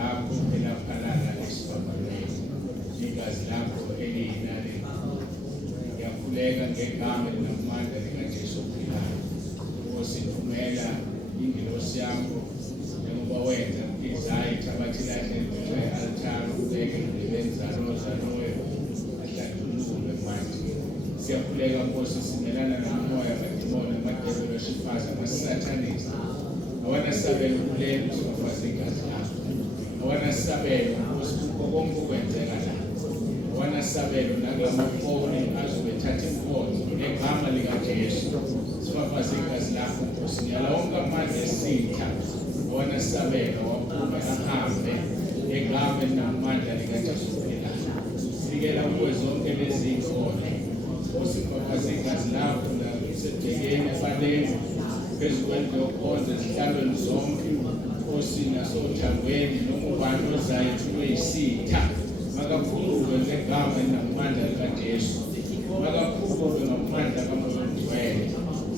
lakho elaphalala esibambanweni, igazi lakho eliyinani. Ngiyakhuleka ngegama elinamandla likaJesu ophilayo. Sithumela ingilosi yakho njengoba wenza izayi ithabathi lakhe e-altare ubeke endlebeni zaloyo ahlathululwe manje. Siyakhuleka Nkosi, simelana namoya amadimoni, amadevil, ashifazi, amasatanisi. Awanasabelo kulelo sibafazi igazi lakho. Awanasabelo Nkosi kukho konke okwenzeka la. Awanasabelo nakulamafoni azobe ethatha inkonzo ngegama likaJesu. Sibafazi igazi lakho Nkosi, ngiyala wonke amandla esitha awanasabelo waphuma ahambe ngegama elinamandla likaJesu ophilayo. Sikela kuwe zonke lezi inkolo Nkosi, sibafazi igazi lakho lasedekeni efanele phezu kwendlu yokukhonza ezihlalweni zonke Nkosi, nasothangweni noma ubani ozayo uyisitha makakhululwe ngegama elinamandla likaJesu, makakhululwe ngamandla kaMoya Omngcwele.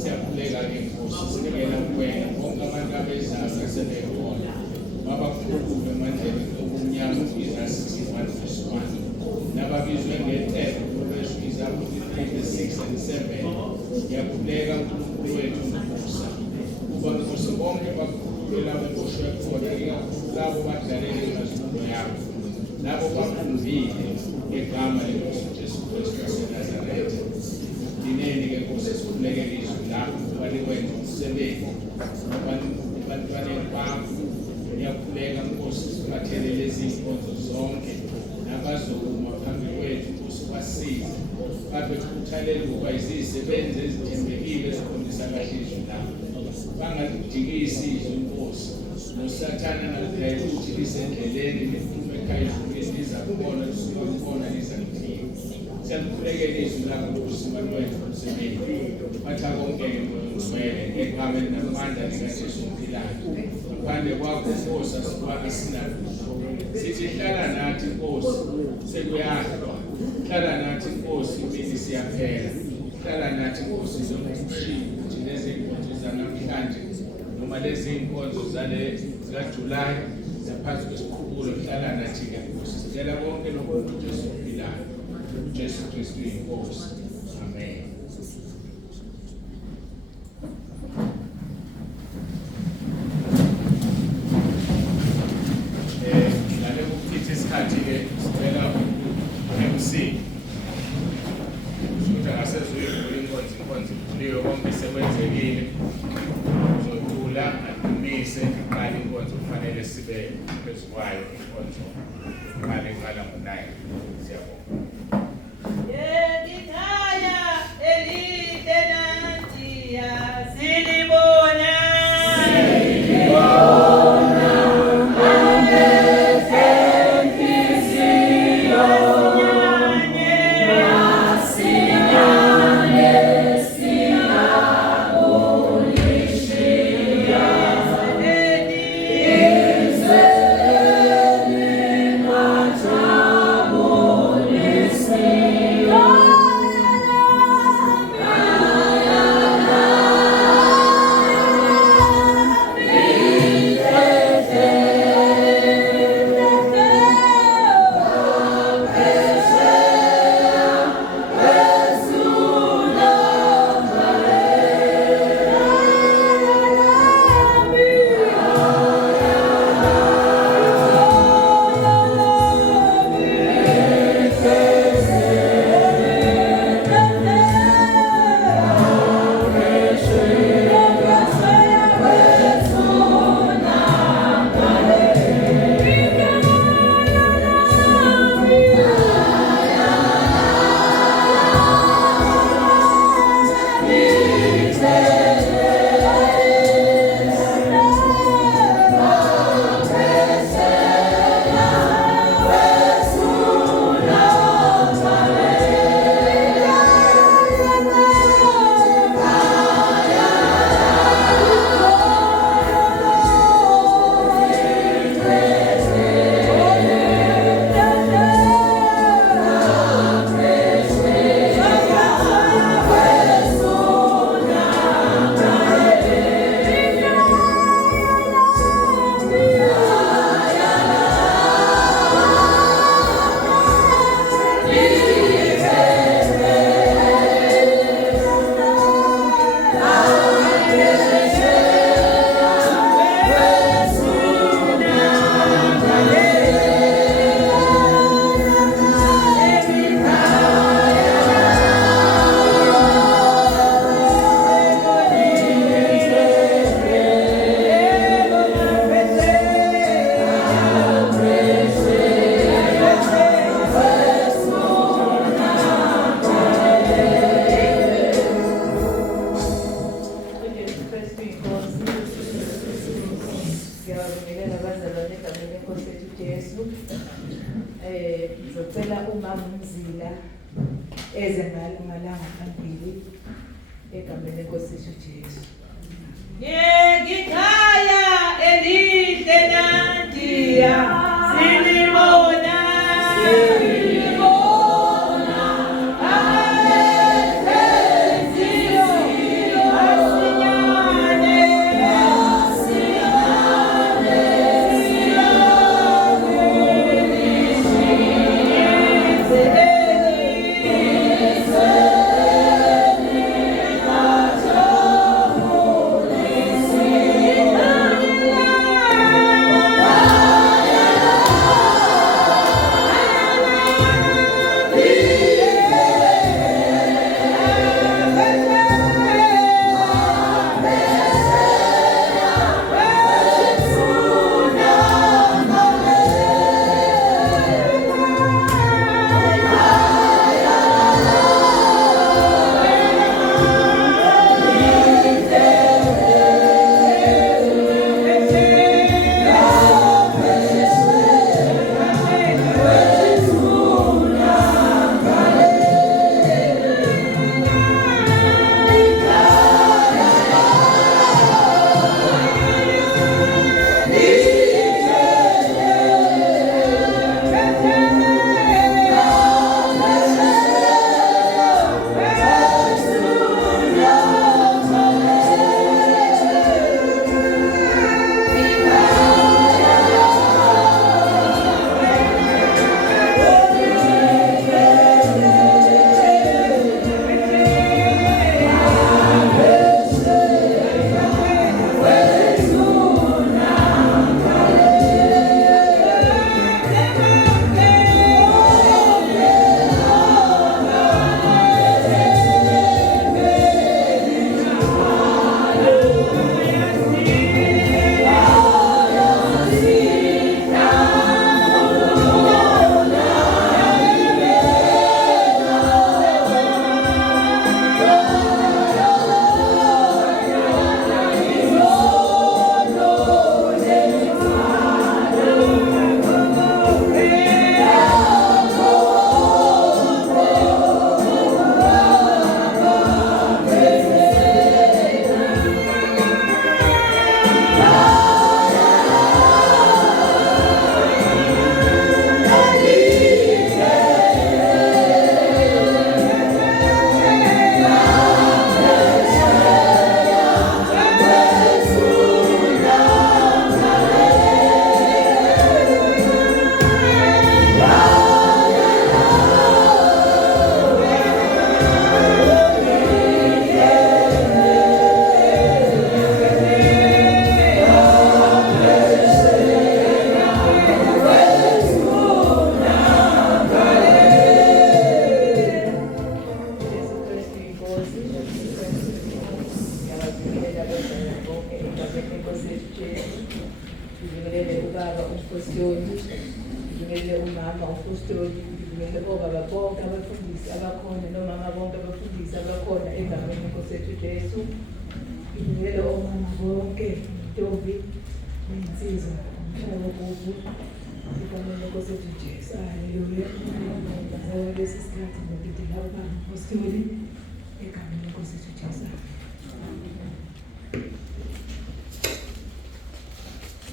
Siyakhuleka-ke Nkosi, sinikela kuwena bonke abantu abezayo asebekhona, mabakhululwe emandleni obumnyama uIsaiah 61:1, nababizwe ngeqembu lolwesizwe 3:6 and 7. Ngiyakhuleka uNkulunkulu wethu Musa, kuba Nkosi bonke bakhululwe labo eboshwe khona, ikakhulu labo badlalela inkazimulo yakho, labo bafundile ngegama lenkosi uJesu Kristu waseNazaretha. Dineni-ke Nkosi, sikhulekele izwi lakho ukuba likwenze umsebenzi ebantwaneni bakho. Ngiyakhuleka Nkosi, siphathele lezi nkonzo zonke nabazokuma phambi kwethu Nkosi, basize babe khuthalele ukuba izisebenzi ezithembekile ezikhombisa kahle izwi lakho, bangalidikisi izwi Nkosi. Nosathana nakudala ukuthi lisendleleni liphume ekhaya ezulwini liza kubona lisuka kubona liza kuthini. Siyakhulekela izwi lakho Nkosi, balwenza umsebenzi. Batha konke-ke Moya Omngcwele ngegama elinamandla likaJesu ophilayo. Ngaphandle kwakho Nkosi asibanga sinalutho. Sithi hlala nathi Nkosi, sekuyahlwa. Hlala nathi Nkosi, imini siyaphela. Hlala nathi Nkosi, zokushiya ukuthi lezi nkonzo zanamhlanje noma lezi nkonzo zikaJulayi zaphansi kwesikhululo, hlala nathi-ke Nkosi. Sicela konke lokho uJesu ophilayo, uJesu Kristu inkosi. Amen. Lale kuchitha isikhathi-ke sicela u-MC ukuthi akasezuyikhula inkonzo ivuliwe, konke sekwenzekile. Uzodlula adumise iqala inkonzo, kufanele sibe phezu kwayo inkonzo iqala ngo-9. Siyabonga. Yeah. Ngizocela umama uMzila eze ngalanga phambili egameni lenkosi yethu Jesu. Ngikhaya elihle nandiya silibona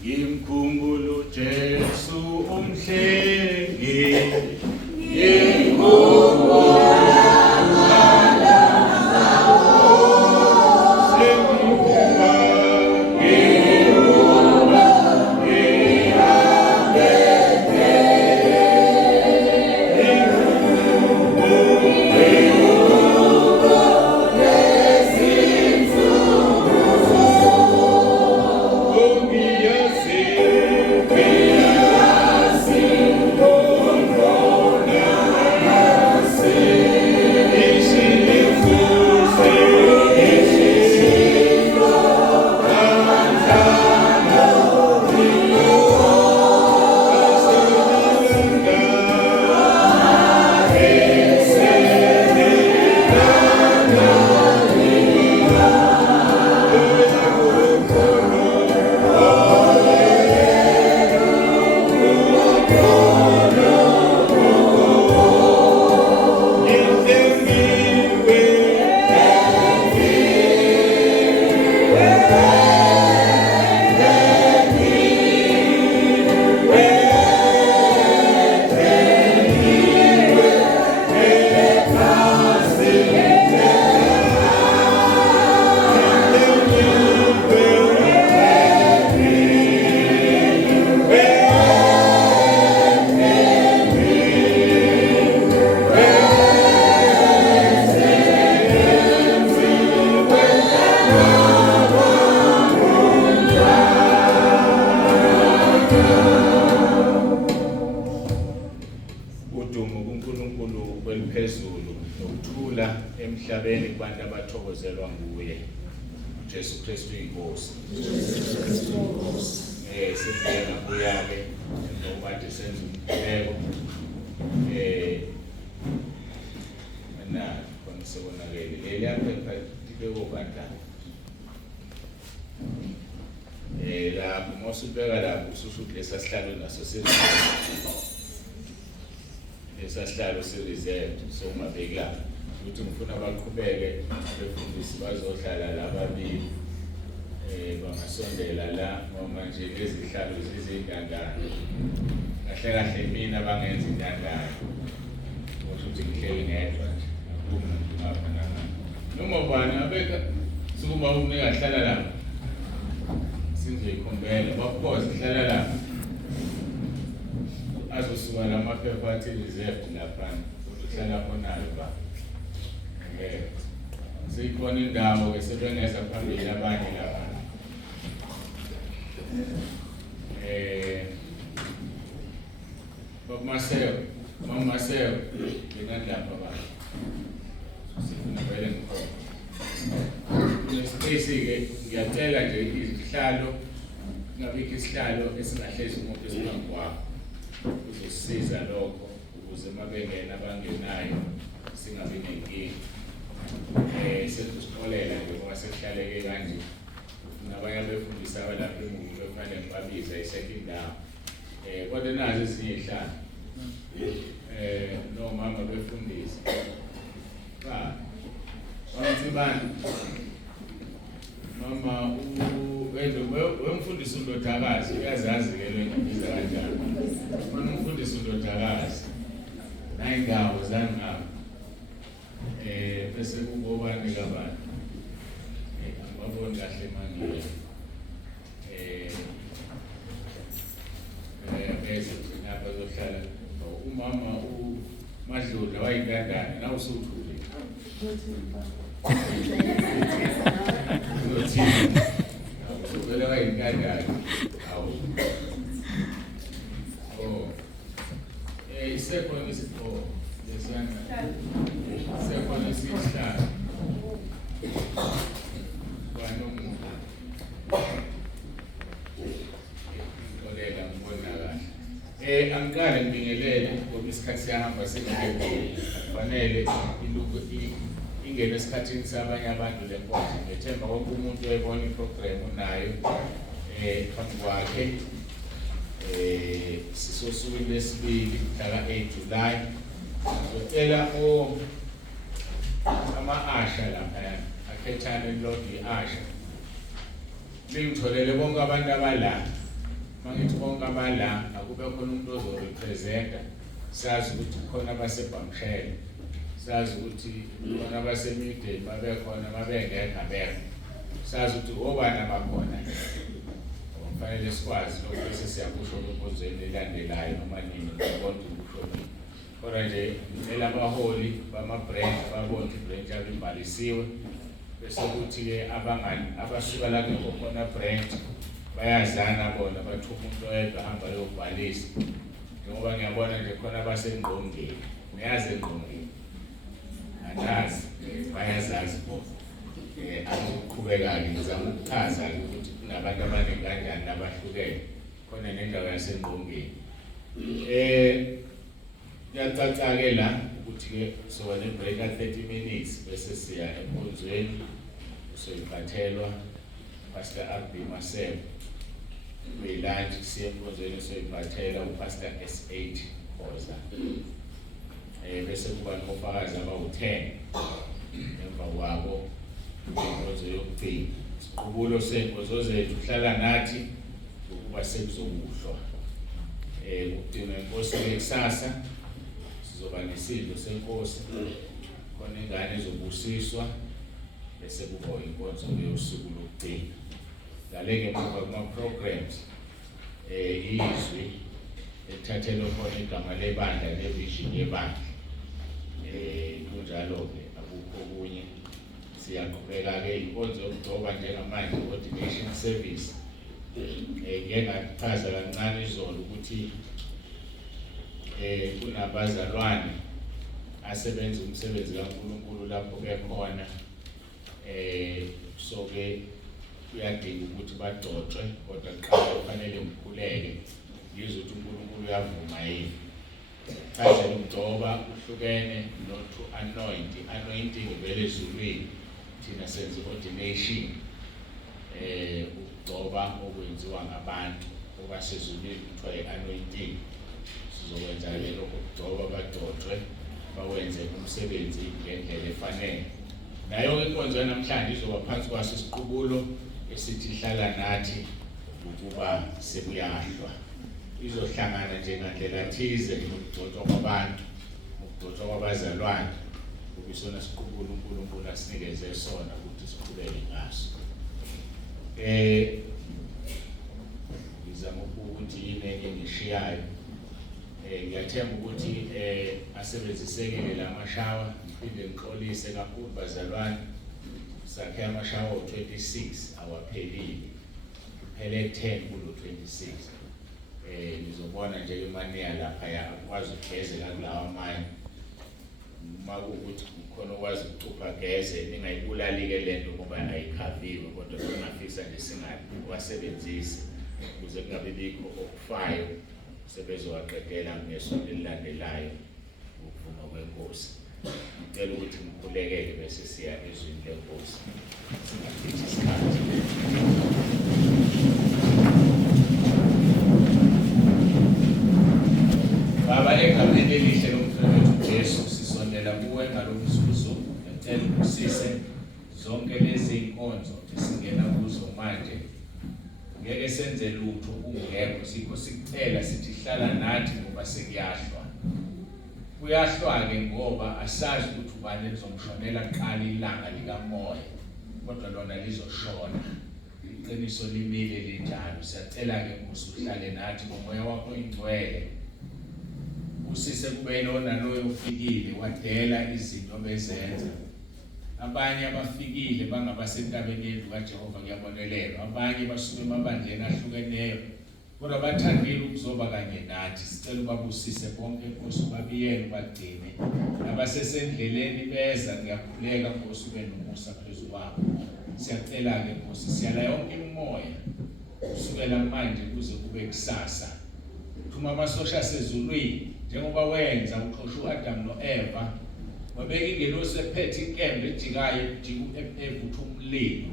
Ngimkhumbula uJesu umhlengi emhlabeni kubantu abathokozelwa nguye Jesu Kristu inkosi. Sibheka kuya-ke ngoba nje senza umkhuleko na khona sekubonakele leliya phepha libekwe kanjani lapho mosubeka lapho ususho ukuthi lesa sihlalo naso lesa sihlalo si-reserved, so ungabeki lapho ukuthi ngifuna baqhubeke befundisi bazohlala lababili bangasondela la noma nje lezi zihlalo zizindandane kahle kahle mina bangenza indandane kusho ukuthi ngihleli ngedwa nje akumuntu ngapha nangapha noma bani abeka sukuma umnika hlala lapha sinzeyikhombela bakhoze hlala lapha azosuka lamaphepha athi reserved laphana uhlala khonalo ba sikhona indawo ke sebengeza phambili abanye lapha Mama Marcel, ngingandapha baba. Sifuna vele ngikhona. Nespace-ke ngiyacela nje izihlalo ngabikho isihlalo esingahlezi umuntu esiphambi kwakho. Uzosisiza lokho ukuze mabengena abangenayo singabi nenkinga. Sekusipolela nje ngoba sekuhlaleke kanje. Nabanye abefundisa abalapha emuva befanele ngibabiza i-second down. Kodwa nazi ezinye ihlalo nomama befundisa bani mama wemfundisa undodakazi uyazazi-ke lo ngibiza kanjani mana umfundisa undodakazi nayindawo zangapha bese kubobani kabani angibaboni kahle mangiye bese lapha zohlala umama uMadlula wayintandane nawe usuthule vele wayintandane awu isekhona lesiyana isekhona isihlalo bani umuntu angikale ngibingelele ngoba isikhathi siyahamba singekho kufanele ingene esikhathini sabanye abantu le nkonzo ngethemba wonke umuntu oyibona iprogram unayo phambi kwakhe sisosukwini lesibili mhlaka 8 July ngicela ama-asha lapha akhethane lodwa i-asha lingitholele bonke abantu abala mangithi bonke abala akube khona umuntu ozorepresenta sazi ukuthi khona abasebhamshele sazi ukuthi khona abasemideni babekhona babengekho abekho sazi ukuthi obani abakhona kufanele sikwazi lokho bese siyakusho embuzweni elandelayo noma nini konke ukusho nini kodwa nje ngicela abaholi bama-branch babonke ibranch yabo ibhalisiwe bese kuthi-ke abangani abasuka la kekho khona branch bayazana bona bathi umuntu oyedwa hamba yobhalisa njengoba ngiyabona nje khona abasengqongeni niyazi engqongeni anazi bayazazi bona akuqhubeka-ke ngizama ukuchaza-ke ukuthi kunabantu abaningi kanjani abahlukene khona nendawo yasengqongeni kuyacaca-ke la ukuthi-ke soba ne-break ka-30 minutes bese siya enkonzweni soyiphathelwa Pastor RB Masebo kuyilunch siya enkonzweni soyiphathela uPastor S8 Khoza bese kuba nofakazi abawu-10 emva kwabo inkonzo yokugcina isiqubulo senkonzo zethu hlala nathi ukuba sekuzokuhlwa ukudinga inkosi kusasa sizoba nesidlo senkosi khona ingane ezobusiswa bese kuba inkonzo yosuku lokugcina ngale-ke emva kuma-programs izwi elithathelwa khona igama lebandla levision yebandla kunjalo-ke akukho okunye siyaqhubeka-ke inkonzo yokugcoba njengamanje Ordination Service ngike ngachaza kancane izolo ukuthi kunabazalwane asebenza umsebenzi kaNkulunkulu lapho ke khona so ke kuyadinga ukuthi badotshwe kodwa qala kufanele ngikhuleke ngizwe ukuthi uNkulunkulu uyavuma yini. Chaza ukugcoba uhlukene no to anoint. Anointing vele ezulwini thina senza ordination ukugcoba okwenziwa ngabantu obasezulwini kuthiwa i-anointing. Sizokwenza ke lokho ukugcoba badotshwe bawenze umsebenzi ngendlela efanele. Nayo inkonzo namhlanje izoba phansi kwaso isiqubulo esithi hlala nathi ukuba sekuyahlwa. Izohlangana nje ngandlela thize nokugcotshwa kwabantu, ukugcotshwa kwabazalwane, kubisona siqubulo uNkulunkulu asinikeze sona ukuthi siqhubeke ngaso. Ngizama ukuthi yini engishiyayo. Ngiyathemba ukuthi asebenzisekile lamashawa, ngiphinde ngixolise kakhulu bazalwane. Sakhe amashawa u-26 awaphelile. Kuphele 10 kulo 26. Nizobona nje imani yalapha akwazi ukugeze kulawa amanye. Uma kuwukuthi ukhona okwazi ukucupha geze ningayibulali-ke lento ngoba ayikhaviwe kodwa singafisa nje singawasebenzisi ukuze kungabi bikho okufayo sebezowaqedela ngesonto elilandelayo ukuvuma kwenkosi. Ngicela ukuthi ngikhulekele bese siya ezwini lenkosi. Singachithi isikhathi. Baba, egameni elihle lomfowethu uJesu sisondela kuwe ngalomzuzu. Ngicela usise zonke lezi inkonzo esingena kuzo manje. Ngeke senze lutho ungekho, sikho sikucela sithi hlala nathi ngoba sekuyahlwa. Kuyahlwa-ke ngoba asazi ukuthi ubani elizomshonela kuqala ilanga likamoya, kodwa lona lizoshona. Iqiniso limile linjalo. Siyacela-ke Nkosi uhlale nathi ngomoya wakho ingcwele. Usise kube lona loyo ufikile wadela izinto bezenza. Abanye abafikile bangabasentabeni yendlu kaJehova Kuyabonelelwa. Abanye basuke emabandleni ahlukeneyo kodwa bathandile ukuzoba kanye nathi. Sicela ubabusise bonke Nkosi, ubabiyele ubagcine. Abasesendleleni beza ngiyakhuleka Nkosi ube nomusa phezu kwabo. Siyacela-ke Nkosi, siyala yonke imimoya kusukela manje kuze kube kusasa. Thuma amasosha asezulwini njengoba wenza uxosha uAdam noEva. Wabeka ingelosi ephethe inkembe ejikayo evutha umlilo.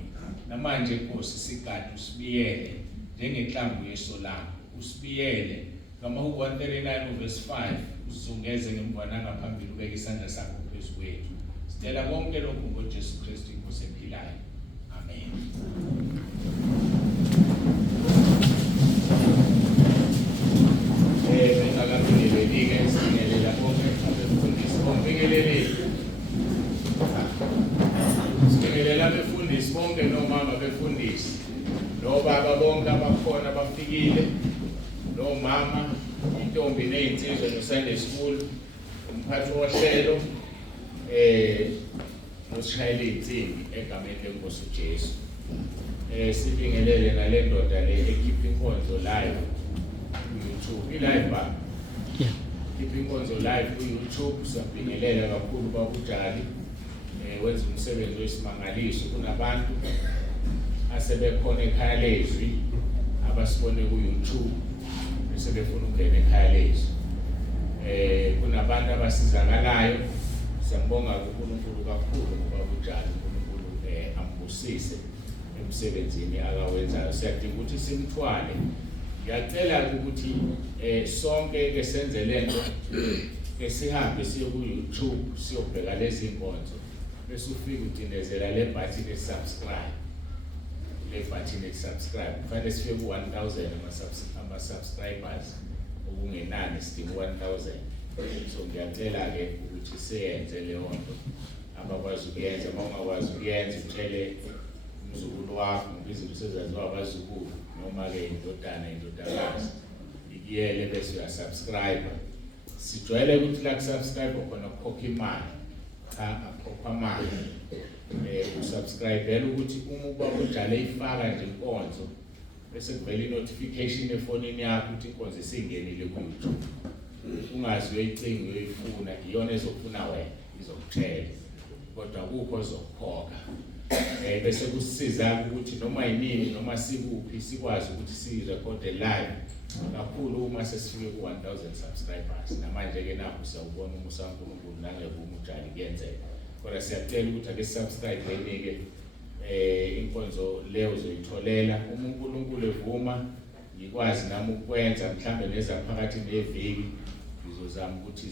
Namanje Nkosi sigade usibiyele njengenhlamvu yesolanga. Usibiyele ngamaHubo 139 verse 5 usizungeze ngemva nangaphambili ubeke isandla sakho phezu kwethu. Sicela konke lokhu ngoJesu Kristu inkosi ephilayo. Amen. Bengakambilelike singelela bonke abefundisi bonke singelela abefundisi bonke nomama abefundisi nobaba bonke abakhona bafikile, nomama, intombi nezinsizwa no-Sunday school, umphathi wohlelo nosishayela izinsimbi egameni lenkosi uJesu. Sibingelele nale ndoda le ekhipha inkonzo live ku-YouTube. I-live ba? Yeah. Khipha inkonzo live ku-YouTube. Siyabingelela kakhulu babujali. Wenza umsebenzi wesimangaliso. Kunabantu asebekhona ekhaya lezwi abasibone ku-YouTube bese befuna ukungena ekhaya lezwi. Kunabantu abasizakalayo. Siyambonga uNkulunkulu kakhulu ngoba babujali uNkulunkulu ambusise emsebenzini akawenzayo. Siyadinga ukuthi simthwale. Ngiyacela ukuthi sonke ke senze lento sihambe siye ku-YouTube siyobheka lezi inkonzo bese ufike udindezela le button e-subscribe. Le button e-subscribe kufanele sifike ku-1000 ama-subscribers okungenani sidinga 1000. So ngiyacela-ke ukuthi siyenze leyo nto abakwazi ukuyenza. Uma ungakwazi ukuyenza utshele umzukulu wakho ngoba izinto sezaziwa abazukulu noma-ke indodakazi ikuyele bese uyasubscribe. Sijwayele ukuthi la kusubscribe khona kukhokha imali. Cha, akhokha imali. Usubscribele ukuthi uma ubaba ujale ifaka nje inkonzo bese kuvela i-notification efonini yakho ukuthi inkonzo isingenile ku-YouTube. ungazi uyicinga uyifuna iyona ezokufuna wena izokutshela kodwa kukho ozokhokha bese kusisiza ukuthi noma yinini noma sikuphi sikwazi ukuthi sirekhode live kakhulu uma sesifike ku 1000 subscribers namanje ke napho siyawubona umusa kaNkulunkulu nangekuba ujali kuyenzeka kodwa siyacela ukuthi ake subscribe lenike inkonzo leyo uzoyitholela uma uNkulunkulu evuma ngikwazi nami ukwenza mhlambe neza phakathi neviki ngizozama ukuthi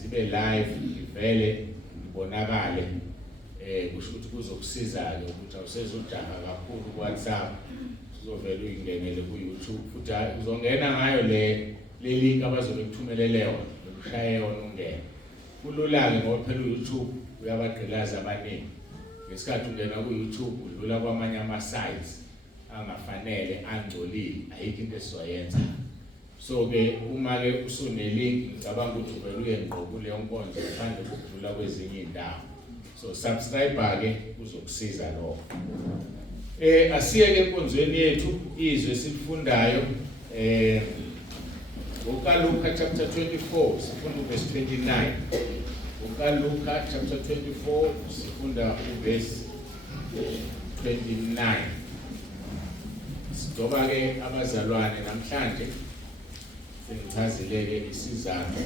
zibe live ivele ibonakale kusho ukuthi kuzokusiza-ke ukuthi awusezojaha kakhulu ku WhatsApp uzovela uyingenele ku YouTube futhi uzongena ngayo le link abazobe kuthumelele yona ushaya yona ungene kulula-ke ngoba phela uYouTube uyabagqilaza abaningi ngesikhathi ungena ku YouTube udlula kwamanye ama-sites angafanele angcolile ayikho into esizoyenza so ke uma ke usunelink ngicabanga ukuthi uvela uye ngqo kuleyo nkonzo ngaphandle kokudlula kwezinye indawo so subscriber ke kuzokusiza lokho asiye ke enkonzweni yethu izwe silifundayo uKaLuka chapter 24 sifunda verse 29 uKaLuka chapter 24 sifunda verse 29 sidoba ke abazalwane namhlanje sengichazile-ke isizathu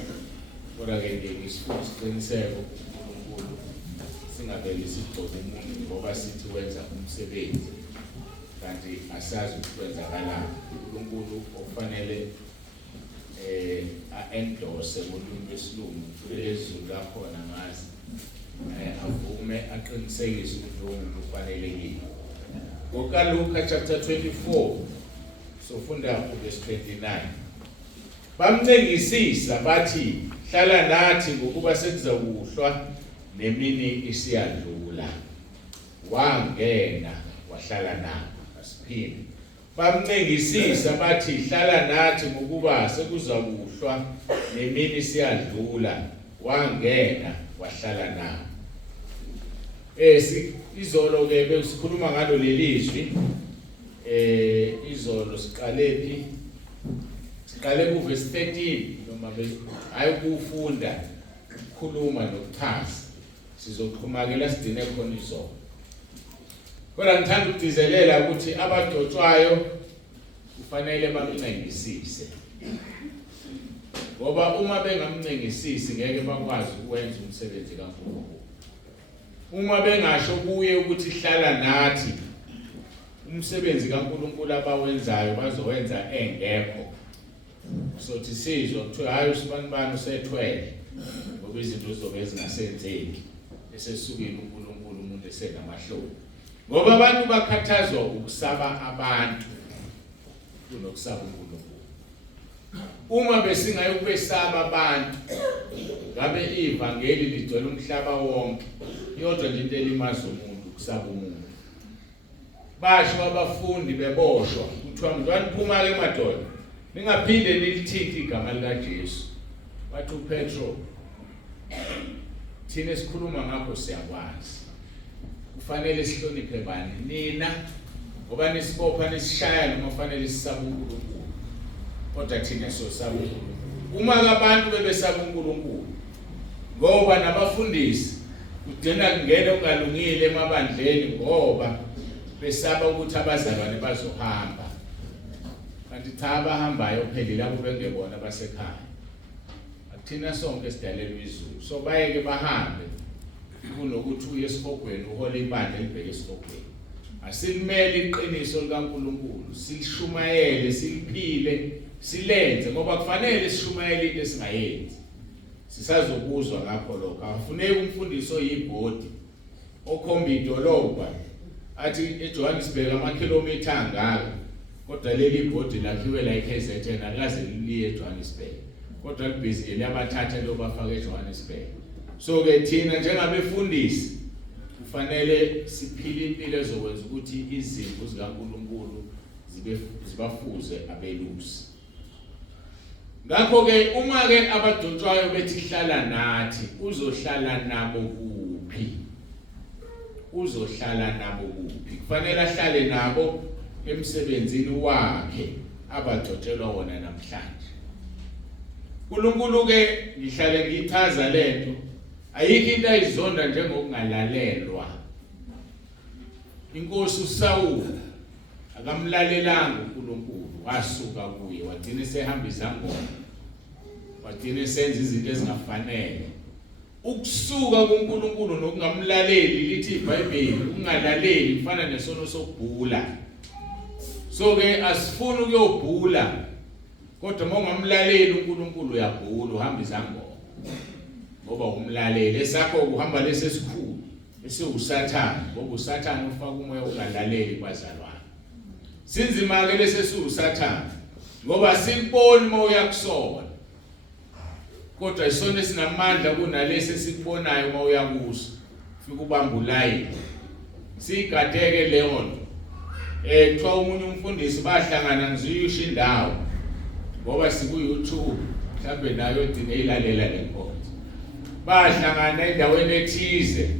kodwa-ke ngisifuna isiqiniseko uNkulunkulu singavele sigcobe umuntu ngoba sithi wenza umsebenzi kanti asazi ukuthi kwenzakalani uNkulunkulu okufanele a-endorse ngolimi lwesilungu lezulu lakhona ngazi avume aqinisekise ukuthi lowo muntu ufanelekile uKaLuka chapter 24 sofunda verse 29 bamncengisisa bathi hlala nathi ngokuba sekuzakuhlwa nemini isiyadlula wangena wahlala nabo asiphinde bamncengisisa bathi hlala nathi ngokuba sekuzakuhlwa nemini isiyadlula wangena wahlala nabo izolo ke besikhuluma ngalo lelizwi izolo siqalephi siqale ku verse 13 noma hayi ukufunda ukukhuluma nokuchaza sizoxhumakela sidine khona izolo kodwa ngithanda ukugcizelela ukuthi abadotshwayo kufanele bamncengisise ngoba uma bengamncengisisi ngeke bakwazi ukwenza umsebenzi kaNkulunkulu uma bengasho kuye ukuthi hlala nathi umsebenzi kaNkulunkulu abawenzayo bazowenza engekho sothi sizwe kuthiwa hayi usibanibani usethwele ngoba izinto zizobe zingasenzeki esesukile uNkulunkulu umuntu esenamahloni ngoba abantu bakhathazwa ukusaba abantu kunokusaba uNkulunkulu uma besingayokubesaba abantu ngabe ivangeli ligcwele umhlaba wonke yodwa into elimaza umuntu ukusaba umuntu basho abafundi beboshwa kuthiwa mntwana phuma ke madoda ningaphinde nilithithi igama likaJesu bathi uPetro thina sikhuluma ngakho siyakwazi kufanele sihloniphe bani nina ngoba nisibopha nisishaya noma kufanele sisaba uNkulunkulu kodwa thina sosaba uNkulunkulu uma abantu bebesaba uNkulunkulu ngoba nabafundisi kugcina kungena ungalungile emabandleni ngoba besaba ukuthi abazalwane bazohamba kanti cha abahambayo phelile abo bengebona basekhaya akuthina sonke sidalelwe izulu so bayeke bahambe kunokuthi uye esihogweni uhole ibandla libheke esihogweni asimele iqiniso likaNkulunkulu silishumayele siliphile silenze ngoba kufanele sishumayele into esingayenzi sisazokuzwa ngakho lokho akufuneki umfundisi oyibhodi okhomba idolobha athi eJohannesburg amakhilomitha angaka kodwa leli bhodi lakhiwe la eKZN akaze liye eJohannesburg kodwa libhizi liyabathatha lobafaka eJohannesburg so ke thina njengabefundisi kufanele siphile impilo ezokwenza ukuthi izimvu zikaNkulunkulu zibafuze abelusi ngakho ke uma ke abadotshwayo bethi hlala nathi uzohlala nabo kuphi kufanele ahlale nabo emsebenzini wakhe abadotshelwa wona namhlanje uNkulunkulu ke ngihlale ngithaza lento ayikho into ayizonda njengokungalalelwa. Inkosi uSawuli akamlalelanga uNkulunkulu, wasuka kuye wagcina sehamba izangoma, wagcina senza izinto ezingafanele. Ukusuka kuNkulunkulu nokungamlaleli lithi iBhayibheli ukungalaleli kufana nesono sokubhula. So ke asifuni ukuyobhula, kodwa mongamlaleli uNkulunkulu uyabhula uhamba izangoma. Ngoba umlaleli esakho ukuhamba lesesikhulu esiwusathana, ngoba usathana ufaka umoya ungalaleli kwazalwane. Sinzima ke lesesiwusathana ngoba sikuboni moya kusona, kodwa isona esinamandla kunalesi esikubonayo moya kuso. Fika ubamba ulayini sigadeke leyo nto. Kuthiwa umunye umfundisi bahlangana ngiziyisho indawo ngoba siku YouTube mhlambe nayo igcine ilalela le nkonzo. Bahlangana endaweni ethize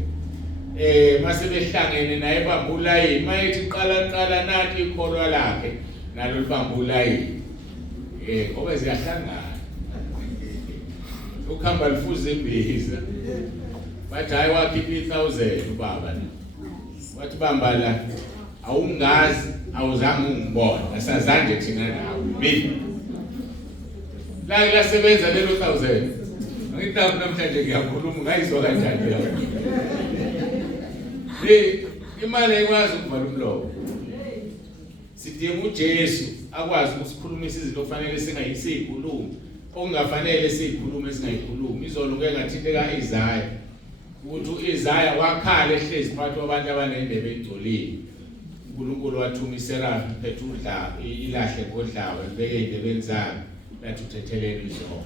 mase behlangene naye bamba ulayini, mayethi qala nathi ikholwa lakhe nalo libamba ulayini. Ngoba ziyahlangana ukuhamba lifuza imbiza. Bathi hayi wakhipha 1000 ubaba la. Wathi bamba la awungazi awuzange ungibona, asazange thina nawe mina. La sebenza lelo 1000. Ngithatha namhlanje ngiyakhuluma ngayizwa kanjani lapho. Imali ayikwazi ukuvala umlomo. Sidinga uJesu akwazi ukusikhulumisa izinto ofanele singayisikhulumi, okungafanele sikhulume singayikhulumi. Izolo ngeke ngathinteka Isaya ukuthi uIsaya wakhala ehlezi phakathi kwabantu abanendebe engcolile. uNkulunkulu wathuma iserafi phethe udla ilahle ngodlawa libeke endebeni zabo lathi uthethelele izolo.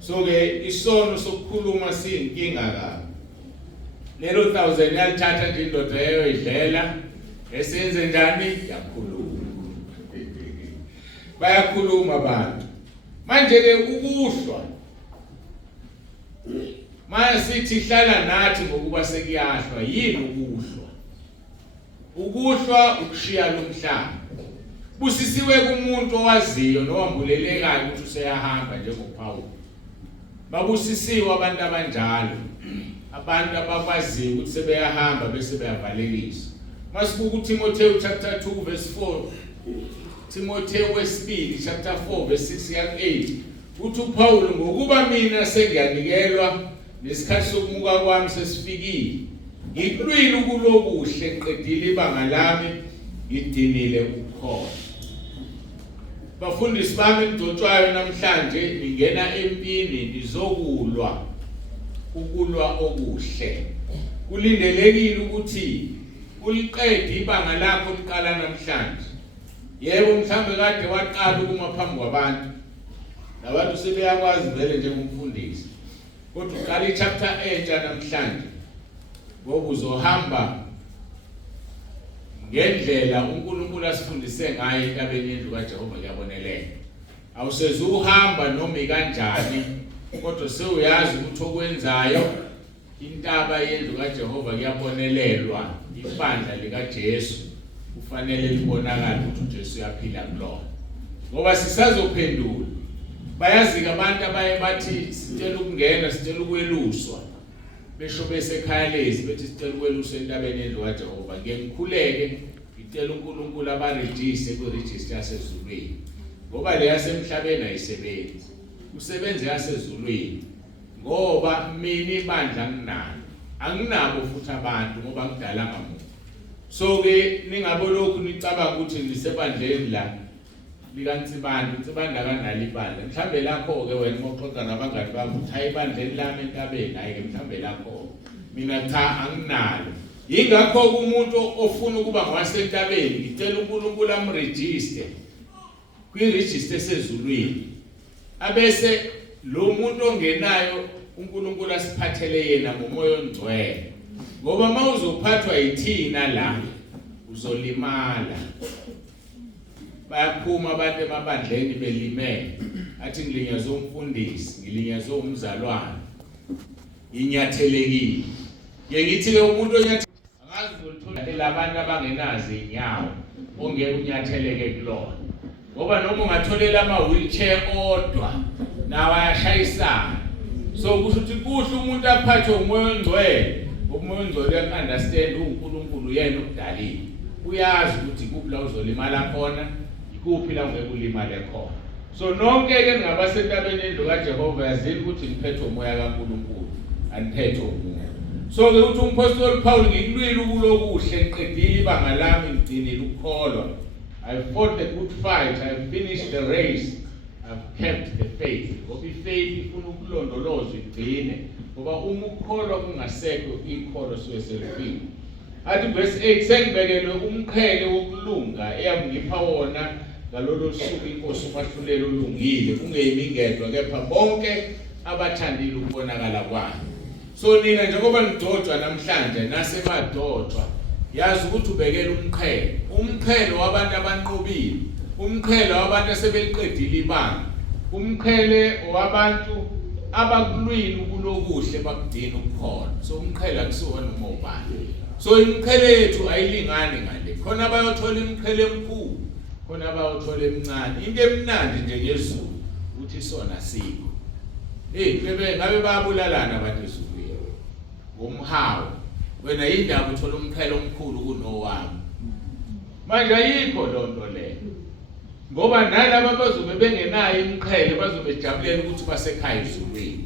So ke isono sokukhuluma siyinkinga kabi. Lelo 1000 yalithatha nje indoda eyoyidlela esenze njani yakhuluma. Bayakhuluma abantu. Manje ke ukuhlwa manje sithi hlala nathi ngokuba sekuyahlwa. Yini ukuhlwa? Ukuhlwa ukushiya lomhlaba. Busisiwe kumuntu owaziyo nowambulelekayo ukuthi useyahamba njengoPaul. Babusisiwe abantu abanjalo, abantu abakwaziyo ukuthi sebeyahamba bese beyavalelisa. Masibuka uTimotheo chapter 2 verse 4, Timotheo wesibili chapter 4 verse 6 ya 8, uthi uPaul ngokuba mina sengiyanikelwa nesikhathi sokumuka kwami sesifikile, ngikulwile ukulokuhle ngiqedile ibanga lami, ngidinile ukukholwa. Bafundisi bami engidotshwayo namhlanje ningena empini nizokulwa ukulwa okuhle. Kulindelekile ukuthi uliqede ibanga lakho liqala namhlanje. Yebo mhlambe kade waqala ukuma phambi kwabantu, nabantu sebeyakwazi vele njengomfundisi, kodwa uqala ichapter entsha namhlanje ngoba uzohamba ngendlela uNkulunkulu asifundise ngayo entabeni yendlu kaJehova Kuyabonelelwa. Awusezuhamba noma ikanjani, kodwa sewuyazi ukuthi okwenzayo intaba yendlu kaJehova Kuyabonelelwa, ibandla likaJesu kufanele libonakala ukuthi uJesu uyaphila kulona. Ngoba sisazophendula, bayazi abantu abaye bathi sicela ukungena, sicela ukweluswa, besho besekhaya lezi bethi sicela ukweluswa entabeni yendlu kaJehova. Ngikhuleke ngicela uNkulunkulu abarejiste kwiregister yasezulwini, ngoba le yasemhlabeni ayisebenzi, usebenze yasezulwini. Ngoba mina ibandla anginabo futhi abantu ngoba ngidala ngamuntu. So ke ningabe lokhu nicabanga ukuthi nisebandleni la likaNtsibanda, uNtsibanda kanalo ibandla. Mhlambe lakho ke wena moxoxa nabangani bami uthi hayi ibandleni lami entabeni, hayi ke mhlambe lakho mina cha anginalo. Yingakho umuntu ofuna ukuba ngwasentabeni ngicela uNkulunkulu amregister kwiregister esezulwini, abese lo muntu ongenayo uNkulunkulu asiphathele yena ngomoya ongcwele. Ngoba mawuzophathwa yithina la uzolimala. Bayaphuma abantu emabandleni belimele, athi ngilinyazwe umfundisi, ngilinyazwe umzalwane, inyathelekile. Ngithi ke umuntu onyathele angazi ukuthola abantu abangenazi inyawo ongeke unyatheleke kulona. Ngoba noma ungatholela ama wheelchair odwa nawe ayashayisana. So kusho ukuthi kuhle umuntu aphathwe umoya ongcwele. Umoya ongcwele uyakunderstand uNkulunkulu yena okudalile. Uyazi ukuthi kuphi la uzolimala khona, ikuphi la ungeke ulimale khona. So nonke ke ningabasentabeni yendlu kaJehova yazini ukuthi ngiphethwe umoya kaNkulunkulu, aniphethwe umoya. So ke uthi umpostoli Paul ngikulwile ukulokuhle ngiqedile ibanga lami ngigcinile ukukholwa. I fought the good fight, I have finished the race, I've kept the faith. Ngoba ifaith ifuna ukulondolozwa igcine. Ngoba uma ukukholwa kungasekho ikholo suke selifile. Athi verse 8 sengibekelwe umqhele wokulunga eyangipha wona ngalolu suku inkosi umahlulelo olungile kungeyimingedwa kepha bonke abathandile ukubonakala kwayo. So nina njengoba nidodwa namhlanje nasebadodwa yazi ukuthi ubekele umqhele wabantu abanqobile, umqhele wabantu asebeliqedile ibanga, umqhele wabantu abakulwini ukulokuhle bakudina ukukholwa. So umqhele akusiwona umobani. So imqhele yethu ayilingani ngale. Khona abayothola imqhele emkhulu, khona abayothola emncane. Into emnandi nje ngezulu uthi sona sikho. Ngabe bayabulalana abantu ezulwini. Ngomhawu. Wena indaba uthola umqhele omkhulu kunowami. Manje ayikho lonto leyo. Ngoba nalabo bazobe bengenayo imqhele bazobe bejabulela ukuthi basekhaya ezulwini.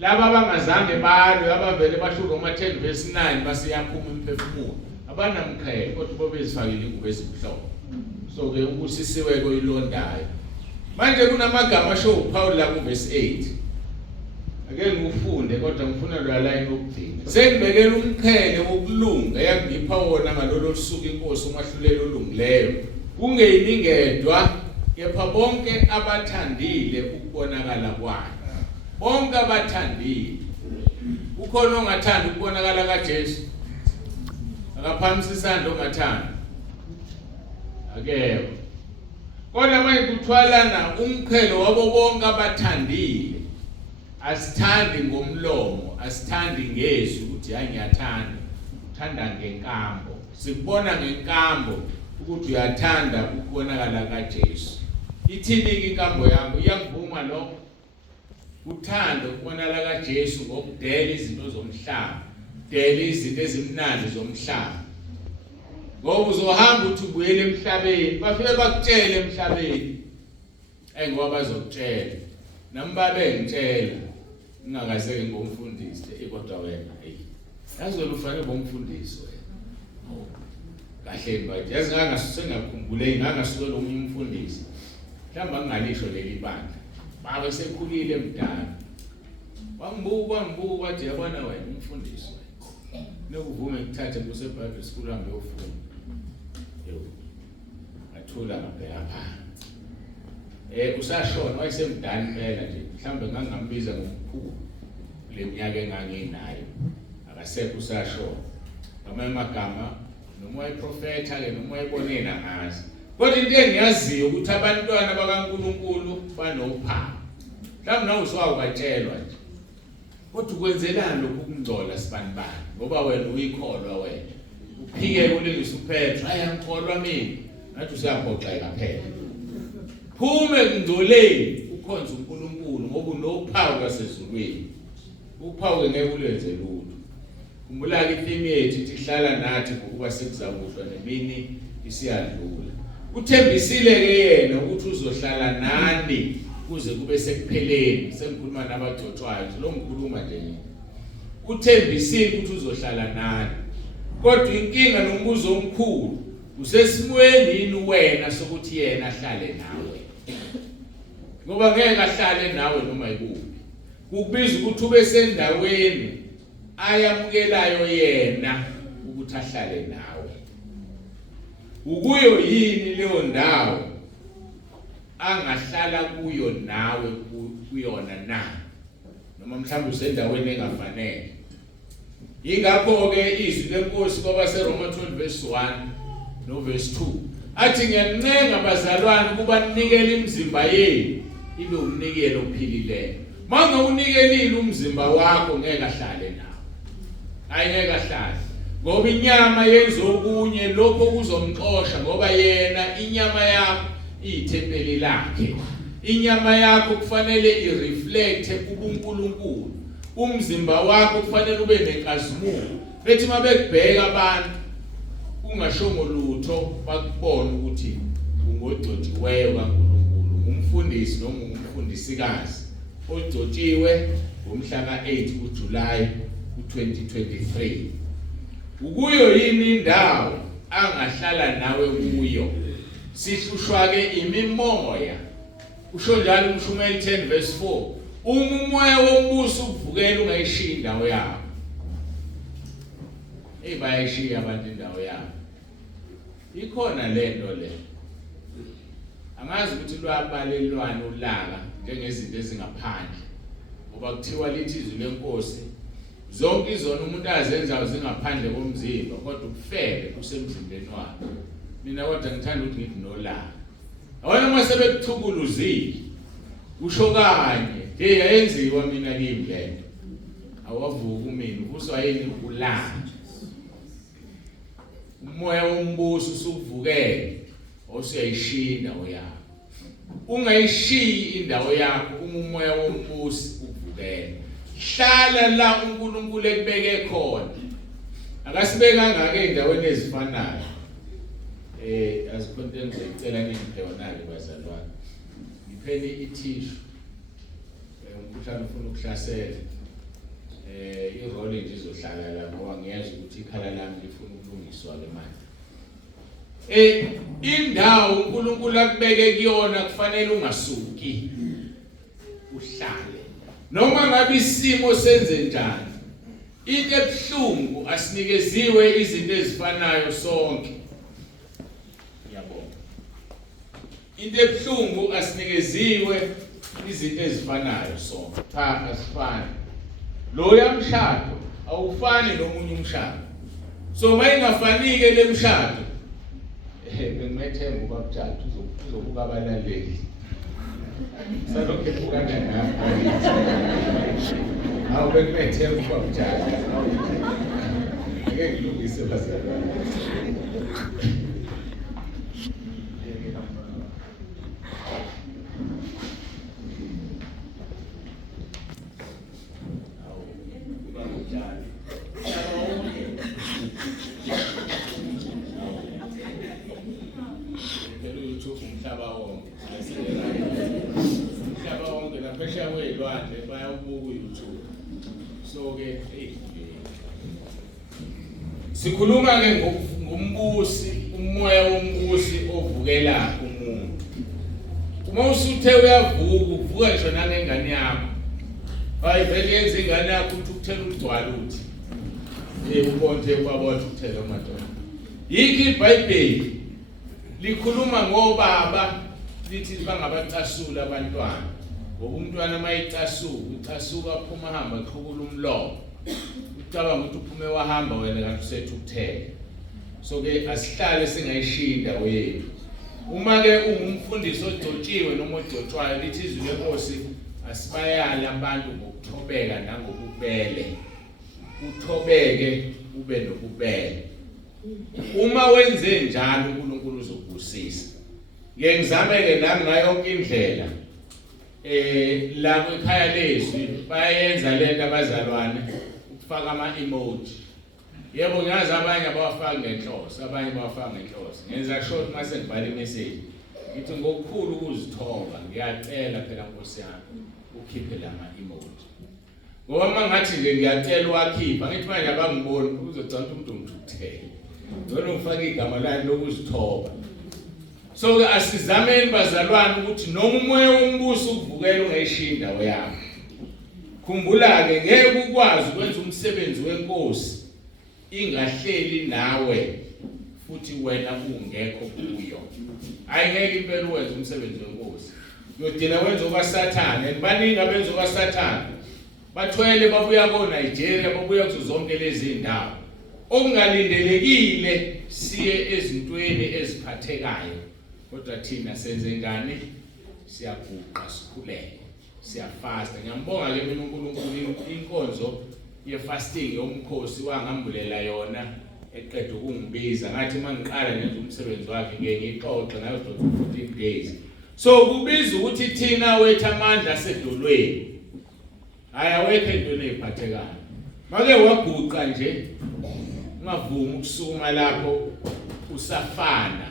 Laba abangazange balwe abavele bashuka uma 10 verse 9 basiyaphuma imphefumulo abanamqhele kodwa bobezifakile ingubo ezimhlophe. So ke ubusisiwe koyilondayo. Manje kunamagama asho uPaul la ku verse 8. Ake ngiufunde kodwa ngifuna lo line okugcina. Sengibekela umqhele wokulunga eyangipha wona ngalolu suku inkosi umahlulelo olungileyo. Kungeyiningedwa kepha bonke abathandile ukubonakala kwayo. Bonke abathandile. Ukhona ongathanda ukubonakala kaJesu? Akaphamisa isandla ongathanda. Akekho. Kodwa manje kuthwalana umqhele wabo bonke abathandile. Asithandi ngomlomo, asithandi ngezwi ukuthi ngiyathanda. Uthanda ngenkambo. Sikubona ngenkambo ukuthi uyathanda ukubonakala kaJesu. Ithini inkambo yakho? Iyakuvuma lokho. Uthanda ukubonakala kaJesu ngokudela izinto zomhlaba, dela izinto ezimnandi zomhlaba. Ngoba uzohamba uthi ubuyele emhlabeni, bafike bakutshele emhlabeni. Ngoba bazokutshela. Nami babe ngitshela, ngingakaseke ngomfundisi kodwa wena yazi ufanele bomfundisi wena. Kahle manje yazi ngangasuke ngangasukela omunye umfundisi. Mhlawumbe ngingalisho leli bandla. Baba sekhulile emdala. Wangibuka wathi yabona wena umfundisi wena. Nokuvume ngithathe kuse Bible school ambe ufunda. Athula ngabheka phansi. Usashona wayesemdala impela nje. Mhlawumbe ngangambiza ngomkhulu leminyaka enganginayo. Akasekho usashona. Ngamanye amagama noma wayeprofeta ke noma wayebonena ngazi. Kodwa into engiyaziyo ukuthi abantwana bakaNkulunkulu banophawu. Mhlawumbe nawe usawubatshelwa nje. Kodwa ukwenzelani lokhu ukungcola sibanibani? Ngoba wena uyikholwa wena. Uphike ulingisa uPetro, ayangikholwa mina. Ngathi usiyaphoxeka phela. Phume kungcoleni ukhonza uNkulunkulu ngoba unophawu kasezulwini. Uphawu ngeke ulenze lutho. Khumbula ke itheme yethu ithi hlala nathi ngokuba sekuzakuhlwa nemini isiyadlula. Uthembisile ke yena ukuthi uzohlala nani kuze kube sekupheleni. Sengikhuluma nabagcotshwayo lo ngikhuluma nje yini. Uthembisile ukuthi uzohlala nani. Kodwa inkinga nombuzo omkhulu usesimweni yini wena sokuthi yena ahlale nawe. Ngoba ngeke ahlale nawe noma ikuphi. Kukubiza ukuthi ube sendaweni ayamukelayo yena ukuthi ahlale nawe. Ukuyo yini leyo ndawo angahlala kuyo nawe kuyona na? Noma mhlawumbe usendaweni engafanele. Ingakho ke izwi lenkosi kwabaseRoma 12 verse 1 no verse 2 athi ngiyancenga bazalwane kuba ninikele imizimba yenu ibe umnikelo ophilileyo. Manje unikelile umzimba wakho ngeke ahlale nawo. Ngeke ahlale. Ngoba inyama yenza okunye lokho kuzomxosha ngoba yena inyama yakho iyithempeli lakhe. inyama yakho kufanele ireflecte ubuNkulunkulu, umzimba wakho kufanele ube nenkazimulo. Bethi mabekubheka abantu ungashongo lutho bakubona ukuthi ungogcotshiweyo kaNkulunkulu, umfundisi noma umfundisikazi ogcotshiwe ngomhla ka-8 kuJulayi 2023. Ukuyo yini indawo angahlala nawe kuyo? Sihlushwa ke imimoya. Usho njalo uMshumayeli 10 verse 4. Umoya wombuso ukuvukela ungayishiya indawo yakho. Bayishiya abantu indawo yakho. Ikhona lento le. Angazi ukuthi lwabalelwana ulaka njengezinto ezingaphandle. Ngoba kuthiwa lithi izwi lenkosi zonke izona umuntu azenzayo zingaphandle komzimba kodwa ukufele kusemzimbeni wakhe. Mina kodwa ngithanda ukuthi ngithi nolaka. Awona mase bekuthukuluzile. Usho kanye, yayenziwa mina kimi lento. Awavuka umini, uvuswa yini ulaka. Umoya wombuso usuvukele, osuyayishiya indawo yakho. Ungayishiyi indawo yakho umoya wombuso uvukele. Hlala la uNkulunkulu ekubeke khona. Akasibekanga ke endaweni ezifanayo. Asikhonto engicela ngiphe yona-ke bazalwane. Ngipheni ithishu. Umkhuhlane ufuna ukuhlasela. Irole nje izohlala la ngoba ngiyazi ukuthi ikhala lami lifuna ukulungiswa ke manje. Indawo uNkulunkulu akubeke kuyona kufanele ungasuki. Uhlale. Noma ngabe isimo senze njani. Into ebuhlungu asinikeziwe izinto ezifanayo sonke. Yabona. Into ebuhlungu asinikeziwe izinto ezifanayo sonke. Cha asifani. Lo yamshado awufani nomunye umshado. So mayingafanike le mshado bengimethemba ubabuthathu uzobuka abalaleli. Salokhe ukana ngapha. Awu bengimethemba ubabuthathu. Ngeke ngilungise bazalwane. So ke sikhuluma ke ngombusi, umoya wombusi ovukela umuntu. Uma usuthe uyavuka uvuka nje nangengane yakho. Vele yenza ingane yakho ukuthi ukuthela ugcwala uthi. Ubonke kwabona ukuthela amadoda. Yiki iBhayibheli likhuluma ngobaba lithi bangabacasula abantwana. Ngoba umntwana mayicasuka aphuma hamba aqhubula umlomo. Ucabanga ukuthi uphume wahamba wena kanti usethu ukuthela. So ke asihlale singayishiya indawo yethu. Uma ke ungumfundisi ogcotshiwe noma ogcotshwayo lithi izwi lenkosi asibayale abantu ngokuthobeka nangokubele. Uthobeke ube nokubele. Uma wenze njalo uNkulunkulu uzokubusisa. Ngeke ngizame ke nami ngayo yonke indlela. La kwekhaya lezwi bayenza lento abazalwane ukufaka ama-emoji. Yebo ngiyazi abanye abawafaki ngenhloso, abanye bawafaka ngenhloso. Ngenza short mase ngibhala imessage. Ngithi ngokukhulu ukuzithoba ngiyacela phela Nkosi yami ukhiphe lama-emoji. Ngoba mangathi nje ngiyacela uwakhipha ngithi manje abangiboni uzogcina umuntu umthuthele. Ngicela ufake igama lami lokuzithoba. So ke asizameni bazalwane ukuthi noma umoya wombuso ukuvukela ungayishiya indawo yakho. Khumbula ke ngeke ukwazi ukwenza umsebenzi wenkosi ingahleli nawe futhi wena ungekho kuyo. Ayingeke impela uwenze umsebenzi wenkosi. Uyodina wenza okaSathane, baningi abenza okaSathane. Bathwele babuya koNigeria, babuya kuzo zonke lezi indawo. Okungalindelekile siye ezintweni eziphathekayo. Kodwa thina senze ngani? Siyaguqa sikhuleke. Siyafasta. Ngiyambonga ke mina uNkulunkulu inkonzo ye-fasting yomkhosi wangambulela yona eqedwe ukungibiza. Ngathi mangiqala ngenza umsebenzi wakhe ngeke ngixoxe ngayo 14 days. So kubiza ukuthi thina wethu amandla asedolweni ayawekho entweni eziphathekayo. Make waguqa nje ungavumi ukusukuma lapho usafana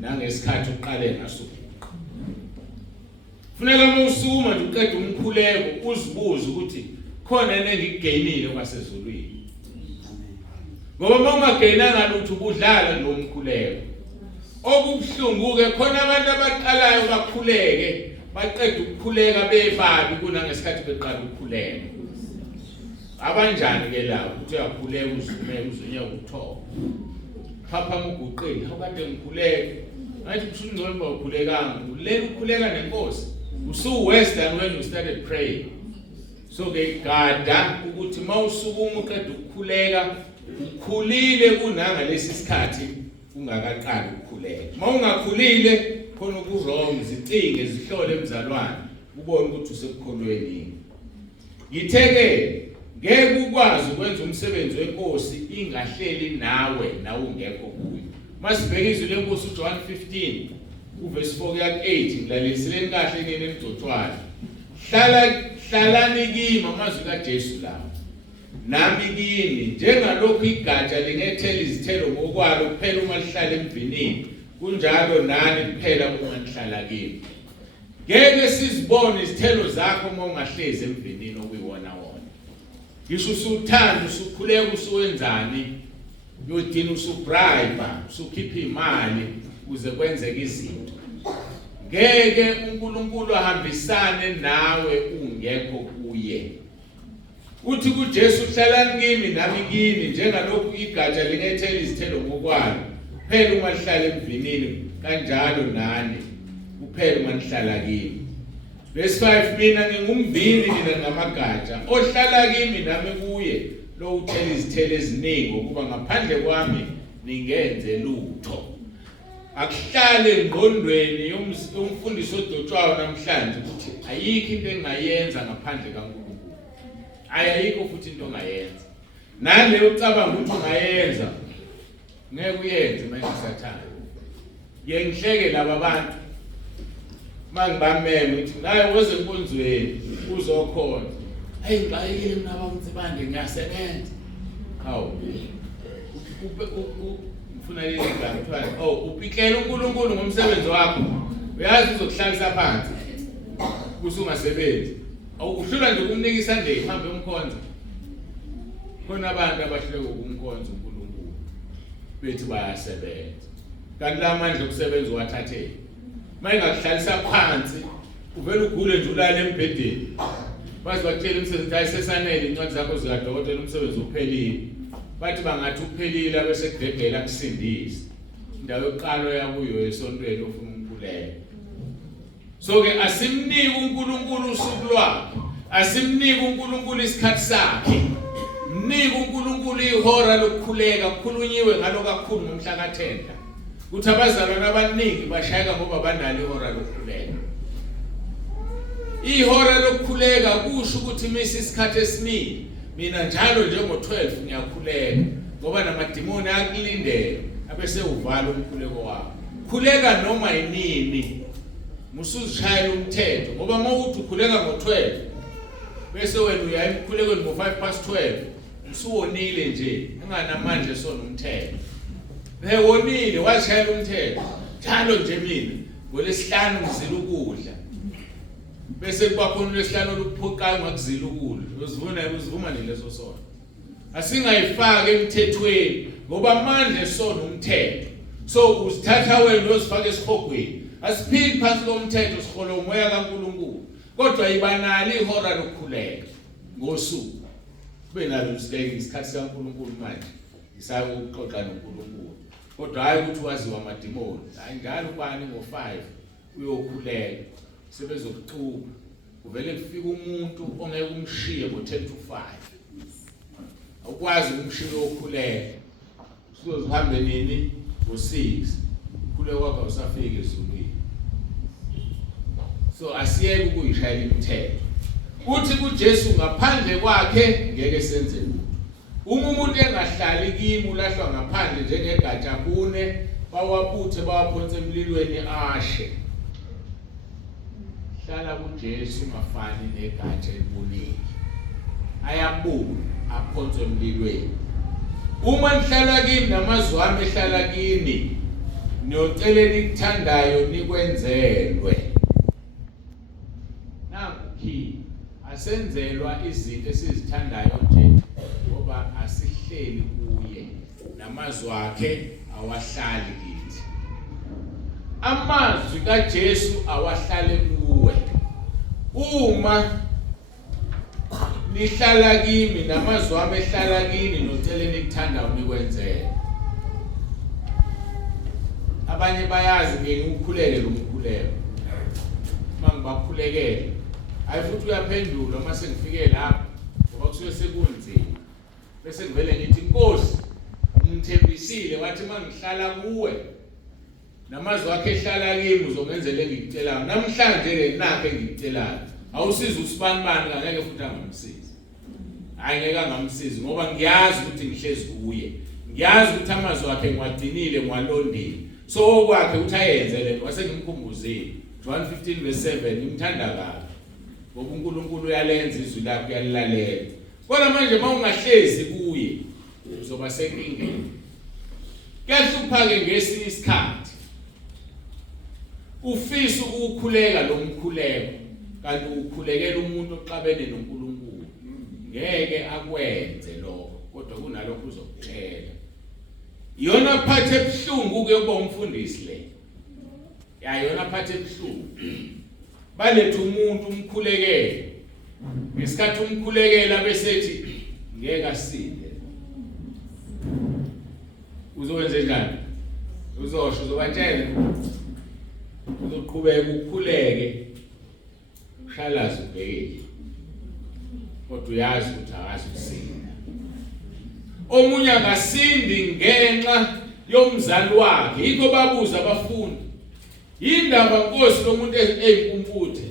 nangesikhathi uqale ngaso. Kufuneka uma usukuma nje uqeda umkhuleko uzibuze ukuthi khona yini engigeyinile kwasezulwini. Ngoba uma ungageyinanga lutho ubudlala lo mkhuleko. Okubuhlungu ke khona abantu abaqalayo bakhuleke baqeda ukukhuleka bebabi kunangesikhathi beqala ukukhuleka. Abanjani ke lapho uthi uyakhuleka uzunya ukuthoba. Phapha muguqile awukade ngikhuleke. Ngathi kusho ngcono bawukhulekanga ulela ukukhuleka nenkosi. Usu worse than when you started praying. So ke gada ukuthi mawusukuma uqeda ukukhuleka ukhulile kunanga lesi sikhathi ungakaqali ukukhuleka. Mawungakhulile khona ukuzoma izicinge zihlole emzalwane ubone ukuthi usekukholweni. Ngitheke ngeke ukwazi ukwenza umsebenzi wenkosi ingahleli nawe ungekho kuyo. Masibheka izwi lenkosi uJohn 15 uverse 4 kuya 8 ngilaleliseni kahle nini emgcotshwana. Hlalani kimi amazwi kaJesu lawo. Nami kini njengalokhu igatsha lingethela izithelo ngokwalo kuphela uma lihlala emvinini kunjalo nani kuphela uma nihlala kimi. Ngeke sizibone izithelo zakho uma ungahlezi emvinini okuyiwona wona. Ngisho usuthanda usukhuleka usuwenzani yodini usubribe usukhipha imali ukuze kwenzeke izinto. Ngeke uNkulunkulu ahambisane nawe ungekho kuye. Uthi kuJesu hlalani kimi nami kini njengalokhu igatsha lingethela izithelo ngokwalo kuphela uma lihlala emvinini kanjalo nani kuphela uma nihlala kimi. Verse 5 mina ngingumvini nina ngamagatsha ohlala kimi nami kuye lo uthela izithelo eziningi ukuba ngaphandle kwami ningenze lutho. Akuhlale engqondweni yomfundisi odotshwayo namhlanje ukuthi ayikho into engayenza ngaphandle kaNkulunkulu. Ayikho futhi into ongayenza. Nale ucabanga ukuthi ungayenza ngeke uyenze manje usathana. Ngihleke laba bantu mangibameme ukuthi naye weze enkonzweni uzokhona. Hey ngixayile mina bangitsibande ngiyasebenza. Hawu. Ufuna leli ngakuthiwa upikela uNkulunkulu ngomsebenzi wakho. Uyazi uzokuhlalisa phansi. Usungasebenzi. Awuhlula nje ukumnika isandle uhambe umkhonza. Khona abantu abahluleka ukumkhonza uNkulunkulu. Bethi bayasebenza. Kanti la manje okusebenza wathathele. Mayingakuhlalisa phansi uvela ugule nje ulala embhedeni. Bazi batshela umsebenzi ayisesanele incwadi zakho zikadokotela umsebenzi uphelile. Bathi bangathi uphelile bese kugegela kusindisa. Indawo yokuqala yakuyo esontweni ofuna ukukhuleka. So ke asimnike uNkulunkulu usuku lwakhe. Asimnike uNkulunkulu isikhathi sakhe. Mnike uNkulunkulu ihora lokukhuleka kukhulunyiwe ngalo kakhulu ngomhla ka10. Kuthi abazalwane abaningi bashayeka ngoba banalo ihora lokukhuleka. Ihora lokukhuleka kusho ukuthi misa isikhathi esiningi. Mina njalo njengo12 ngiyakhuleka ngoba namadimoni ayakulindela abese uvala umkhuleko wakho. Khuleka noma yinini. Musuzishayela umthetho ngoba mawuthi ukhuleka ngo12 bese wena uya emkhulekweni ngo5:12 usuwonile nje enganamandla sona umthetho. Wonile washayela umthetho. Njalo nje mina ngolesihlanu ngizila ukudla. Bese kuba khona lesihlanu oluphoqayo ngakuzila ukudla. Uzivuma nileso sona. Asingayifaka emthethweni ngoba amandla sona umthetho. So usithatha wena uzifaka esihogweni. Asiphili phansi komthetho sihola umoya kaNkulunkulu. Kodwa ibanali ihora lokukhuleka ngosuku. Kube nalo isikhathi kaNkulunkulu manje. Isayo ukuxoxa noNkulunkulu. Kodwa hayi ukuthi waziwa amadimoni. Hayi njalo ubani ngo5 uyokhuleka. Sebezokuxuba. Uvele kufika umuntu ongeke umshiye ngo10 to 5. Awukwazi umshiye ukukhuleka. Sizozihambe nini ngo6. Khuleka kwakho usafika ezulwini. So asiyeke ukuyishayela imithetho. Uthi kuJesu ngaphandle kwakhe ngeke senze lutho. Uma umuntu engahlali kimi ulahlwa ngaphandle njengegatsha kune bawabuthe bawaphonse emlilweni ashe. ukuhlala kuJesu ungafani negatsha elibunile. Ayabuna aphonswe emlilweni. Uma nihlala kimi namazwi ami ehlala kini, niyocela enikuthandayo nikwenzelwe. Nanku asenzelwa izinto esizithandayo nje ngoba asihleli kuye, namazwi akhe awahlali kithi. Amazwi kaJesu awahlale kuwe. Uma nihlala kimi namazwi ami ehlala kini, nocela enikuthandayo nikwenzele. Abanye bayazi ngikukhuleke lo mkhuleko. Mangibakhulekele hayi futhi uyaphendula uma sengifike lapha ngoba kusuke sekunzima. Bese ngivele ngithi Nkosi, ngithembisile wathi mangihlala kuwe namazwi akhe ehlala kimi uzongenzela engikucelayo. Namhlanje ke nakho engikucelayo. Awusizi usibanibani ngeke futhi angamsizi. Hayi ngeke angamsizi ngoba ngiyazi ukuthi ngihlezi kuye. Ngiyazi ukuthi amazwi akhe ngiwadinile ngiwalondile. So okwakhe uthi ayenze lento wasengimkhumbuzile. John 15:7 ngimthanda kabi. Ngoba uNkulunkulu uyalenza izwi lakhe uyalilalela. Kodwa manje mawungahlezi kuye uzoba senkingeni. Kuyahlupha ke ngesinye isikhathi. Ufisa ukukhuleka lo mkhuleko kanti ukhulekela umuntu oqabene noNkulunkulu. Ngeke akwenze lokho kodwa kunalokho uzokutshela. Yona phathe ebuhlungu ke kuba umfundisi le. Yona phathe ebuhlungu. Balethe umuntu umkhulekele. Ngesikhathi umkhulekela bese ethi ngeke asinde. Uzokwenza njani? Uzosho uzobatshela. Uzoqhubeka ukukhuleke. Ushalaze ubheke. Kodwa uyazi ukuthi akazi ukusinda. Omunye akasindi ngenxa yomzali wakhe. Yikho babuza abafundi. Yindaba Nkosi lo muntu eyinkumputhe.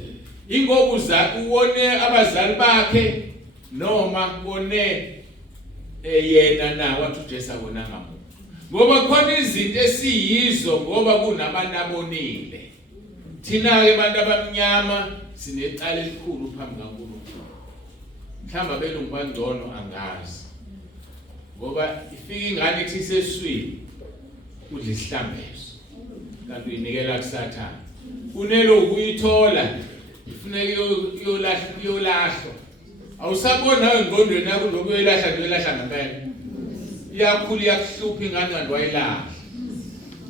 Ingoba uwone abazali bakhe noma kone yena na wathi uJesu abona ngamuntu. Ngoba khona izinto esiyizo ngoba kunabantu abonile. Thina ke abantu abamnyama sinecala elikhulu phambi kaNkulunkulu. Mhlamba belungu bangcono angazi. Ngoba ifika ingane ethi iseswini kudla isihlambezo. Kanti uyinikela kuSathane. Kunelo ukuyithola ifuneka iyolahlwa. Awusabona nawe engqondweni yakho lokuyilahla ngempela. Iyakhula iyakuhlupha ingane kanti wayilahla.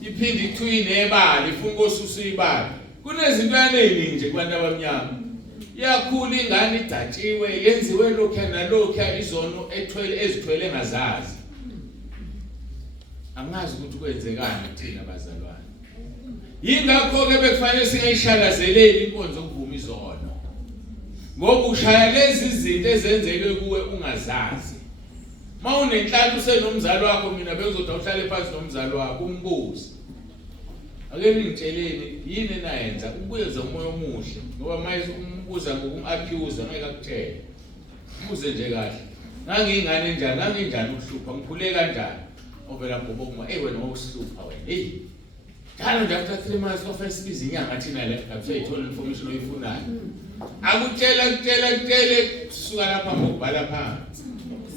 Iphinde ithwine ebali ifuna ukosusa ibali. Kunezinto eziningi nje kubantu abamnyama. Iyakhula ingane idatshiwe yenziwe lokho nalokho izono ezithwele ngazazi. Angazi ukuthi kwenzekani kuthina bazalwane. Yingakho ke bekufanele singayishalazeleli inkonzo okuvuma izono. Ngoba ushaya lezi zinto ezenzeke kuwe ungazazi. Mawunenhlalo usenomzali wakho mina bekuzothi uhlale phansi nomzali wakho umbuze. Ake ningitsheleni yini nayenza ubuyeza umoya omuhle ngoba manje umbuza ngokumaccuse ngeke akutshele. Ubuze nje kahle. Ngangingane njani nganginjani ukuhlupha ngikhule kanjani. Ovela ngoba uma wena ngokuhlupha wena. Njalo nje after 3 months of isibiza inyanga thina la abusayithola information oyifunayo. Akutshela kusuka lapha ngokubhala phansi.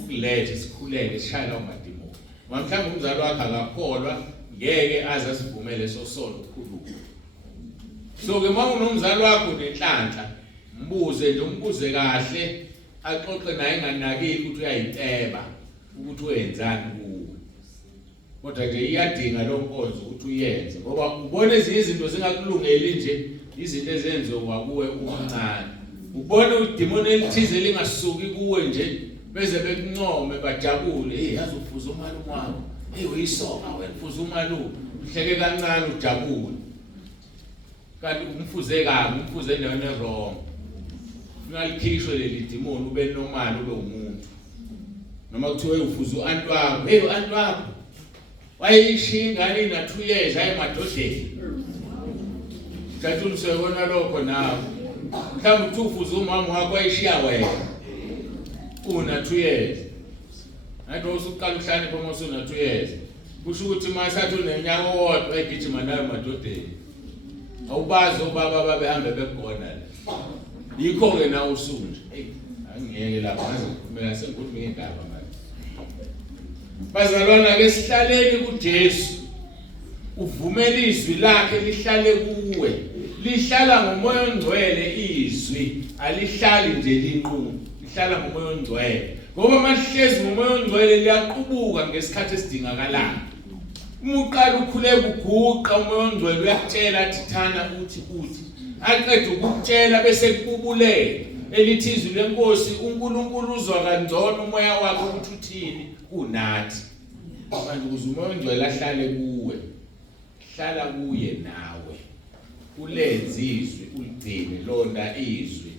Kulethe sikhuleke sishaya umadimo. Mhlawumbe umzali wakhe akakholwa ngeke aze asivumele sosono ukukhuluma. So ke uma unomzali wakho nenhlanhla mbuze nje umbuze kahle axoxe naye enganakile ukuthi uyayiteba ukuthi wenzani kuwe. Kodwa nje iyadinga lo nkonzo ukuthi uyenze ngoba ubone ezinye izinto zingakulungeli nje izinto ezenziwa kuwe uncane. Ubone udemoni elithize lingasuki kuwe nje beze bekuncome bajabule yazi ufuza umalume wakho uyisoka wena ufuza umalume uhleke kancane ujabule kanti umfuze kabi umfuze endaweni wrong. Ungalikhishwe leli demoni ube normal ube umuntu noma kuthiwe ufuza uanti wakho uanti wakho wayishiya ingane ina 2 years ayimadodeni. Kathi ulisebona lokho nawe. Mhlawumbe ufuza umama wakho wayishiya wena. Una 2 years. Ngathi usuqala uhlane phoma usuna 2 years. Kusho ukuthi masathi unenyaka wodwa egijima nayo madodeni. awubazi obaba babehambe begona yikho ke nawe usunje angiyeke lapha ngazikhulumela sengikhuluma indaba manje. Bazalwana ke sihlaleni kuJesu, uvumela izwi lakhe lihlale kuwe, lihlala ngomoya ongcwele izwi, alihlali nje linqunu, lihlala ngomoya ongcwele. Ngoba masihlezi ngomoya ongcwele liyaqubuka ngesikhathi esidingakalayo. Uma uqala ukhuleka uguqa umoya ongcwele uyakutshela athi thana uthi aqeda ukukutshela bese kububulela elithi izwi lenkosi uNkulunkulu uzwa kangcono umoya wakhe ukuthi uthini kunathi. Manje ukuze umoya ongcwele ahlale kuwe, hlala kuye nawe, ulenze izwi, uligcine londa izwi.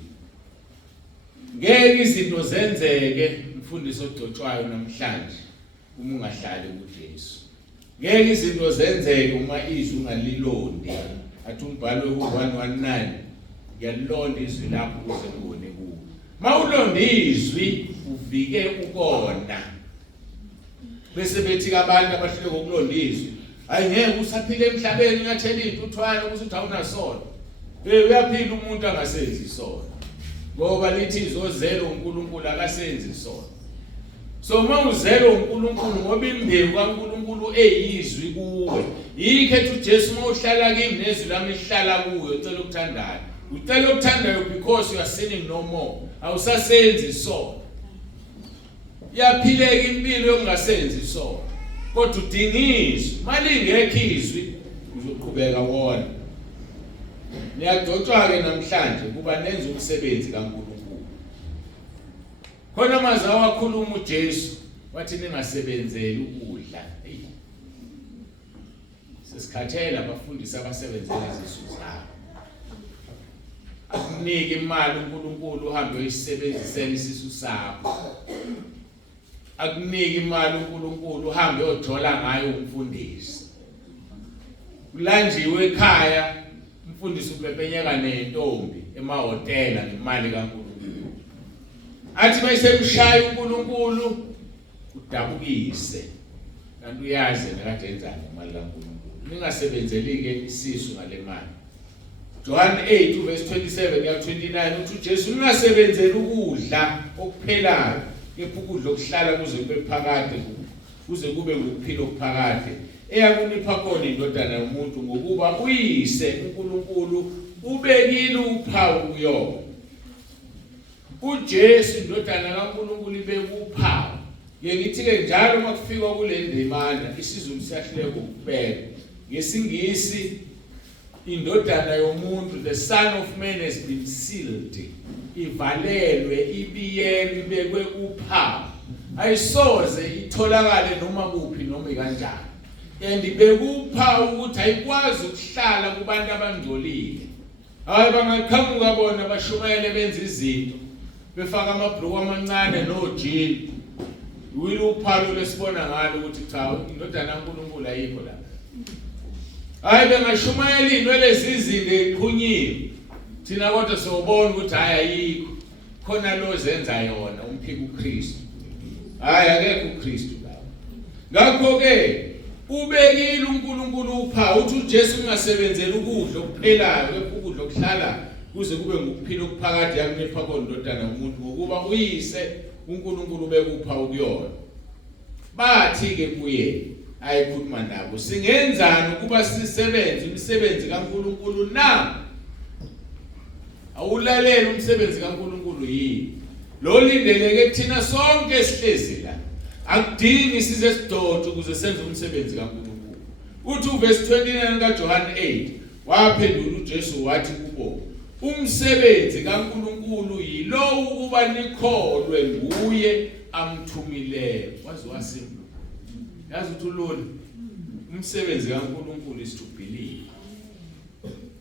Ngeke izinto zenzeke mfundisi ogcotshwayo namhlanje uma ungahlali kuJesu. Ngeke izinto zenzeke uma izwi ungalilondi. Athi umbhalo ku-119 ngiyalilonda izwi lakho ukuze ngibone kuwe. Mawulonda izwi uvike ukona. Bese bethi abantu abahluleka ukulonda izwi, hayi ngeke usaphile emhlabeni unyathela intuthwane ukuthi uthi awunasono. Uyaphila umuntu angasenzi isono. Ngoba lithi izozela uNkulunkulu akasenzi isono. So uma uzelo uNkulunkulu ngoba imbewu kaNkulunkulu eyizwi kuwe. Yikho uJesu uma uhlala kimi nezwi lami lihlala kuwe ucela ukuthandayo. Ucela ukuthandayo because you are sinning no more. Awusasenzi isono. Yaphileka impilo yokungasenzi isono. Kodwa udinga izwi. Malingekho izwi uzoqhubeka wona. Niyagcotshwa ke namhlanje kuba nenza umsebenzi kaNkulunkulu. Khona maze awakhuluma uJesu wathi ningasebenzeli ukudla. Sesikhathela abafundisi abasebenzela izisu zabo. Akunike imali uNkulunkulu uhambe uyisebenzisela isisu sakho. Akunike imali uNkulunkulu uhambe uyothola ngayo umfundisi. Kulanjiwe ekhaya umfundisi upepenyeka nentombi emahotela ngemali kaNkulunkulu. Athi mayisemshaya uNkulunkulu udabukise. Kanti uyazi nekade enzani imali kaNkulunkulu. Ningasebenzeli ke isisu ngale mali. John 8:27 ya 29 uthi uJesu ningasebenzeli ukudla okuphelayo, kepha ukudla okuhlala kuze kube phakade, kuze kube ukuphila okuphakade. Eyakunipha khona indodana yomuntu ngokuba uyise uNkulunkulu ubekile uphawu kuyona. uJesu indodana kaNkulunkulu ibekuphawu. Ngithi ke njalo makufika kule ndimana isizulu siyahleka ukubeka. Ngesingisi indodana yomuntu, the son of man has been sealed. Ivalelwe, ibiyelwe, ibekwe uphawu. Ayisoze itholakale noma kuphi noma kanjani. And ibekuphawu ukuthi ayikwazi ukuhlala kubantu abangcolile. Hayi bangaqhamuka bona bashumayele benza izinto. Befaka amabhruku amancane nojini. Uphawu lesibona ngalo ukuthi cha indodana kaNkulunkulu ayikho la. Hayi bengashumayela inwele zizinde iqhunyiwe. Thina kodwa sobona ukuthi hayi ayikho. Khona lo zenza yona umphika uKristu. Hayi akekho uKristu lapho. Ngakho ke ubekile uNkulunkulu uphawu uthi uJesu ungasebenzeli ukudla okuphelayo, kepha ukudla okuhlala kuze kube ngokuphila okuphakade yakunipha khona indodana yomuntu ngokuba uyise uNkulunkulu ubekuphawu kuyona. Bathi ke kuye ayikhuluma nabo, singenzani ukuba sisebenze imisebenzi kaNkulunkulu na? Awulalela umsebenzi kaNkulunkulu yini? Lo lindeleke thina sonke sihlezi la. Akudingi size sidoda ukuze senze umsebenzi kaNkulunkulu. Uthi uverse 29 kaJohn 8 waphendula uJesu wathi kubo, umsebenzi kaNkulunkulu yilo ukuba nikholwe nguye amthumileyo. Wazi wasimple. Yazi uthi ulona umsebenzi kaNkulunkulu is to believe.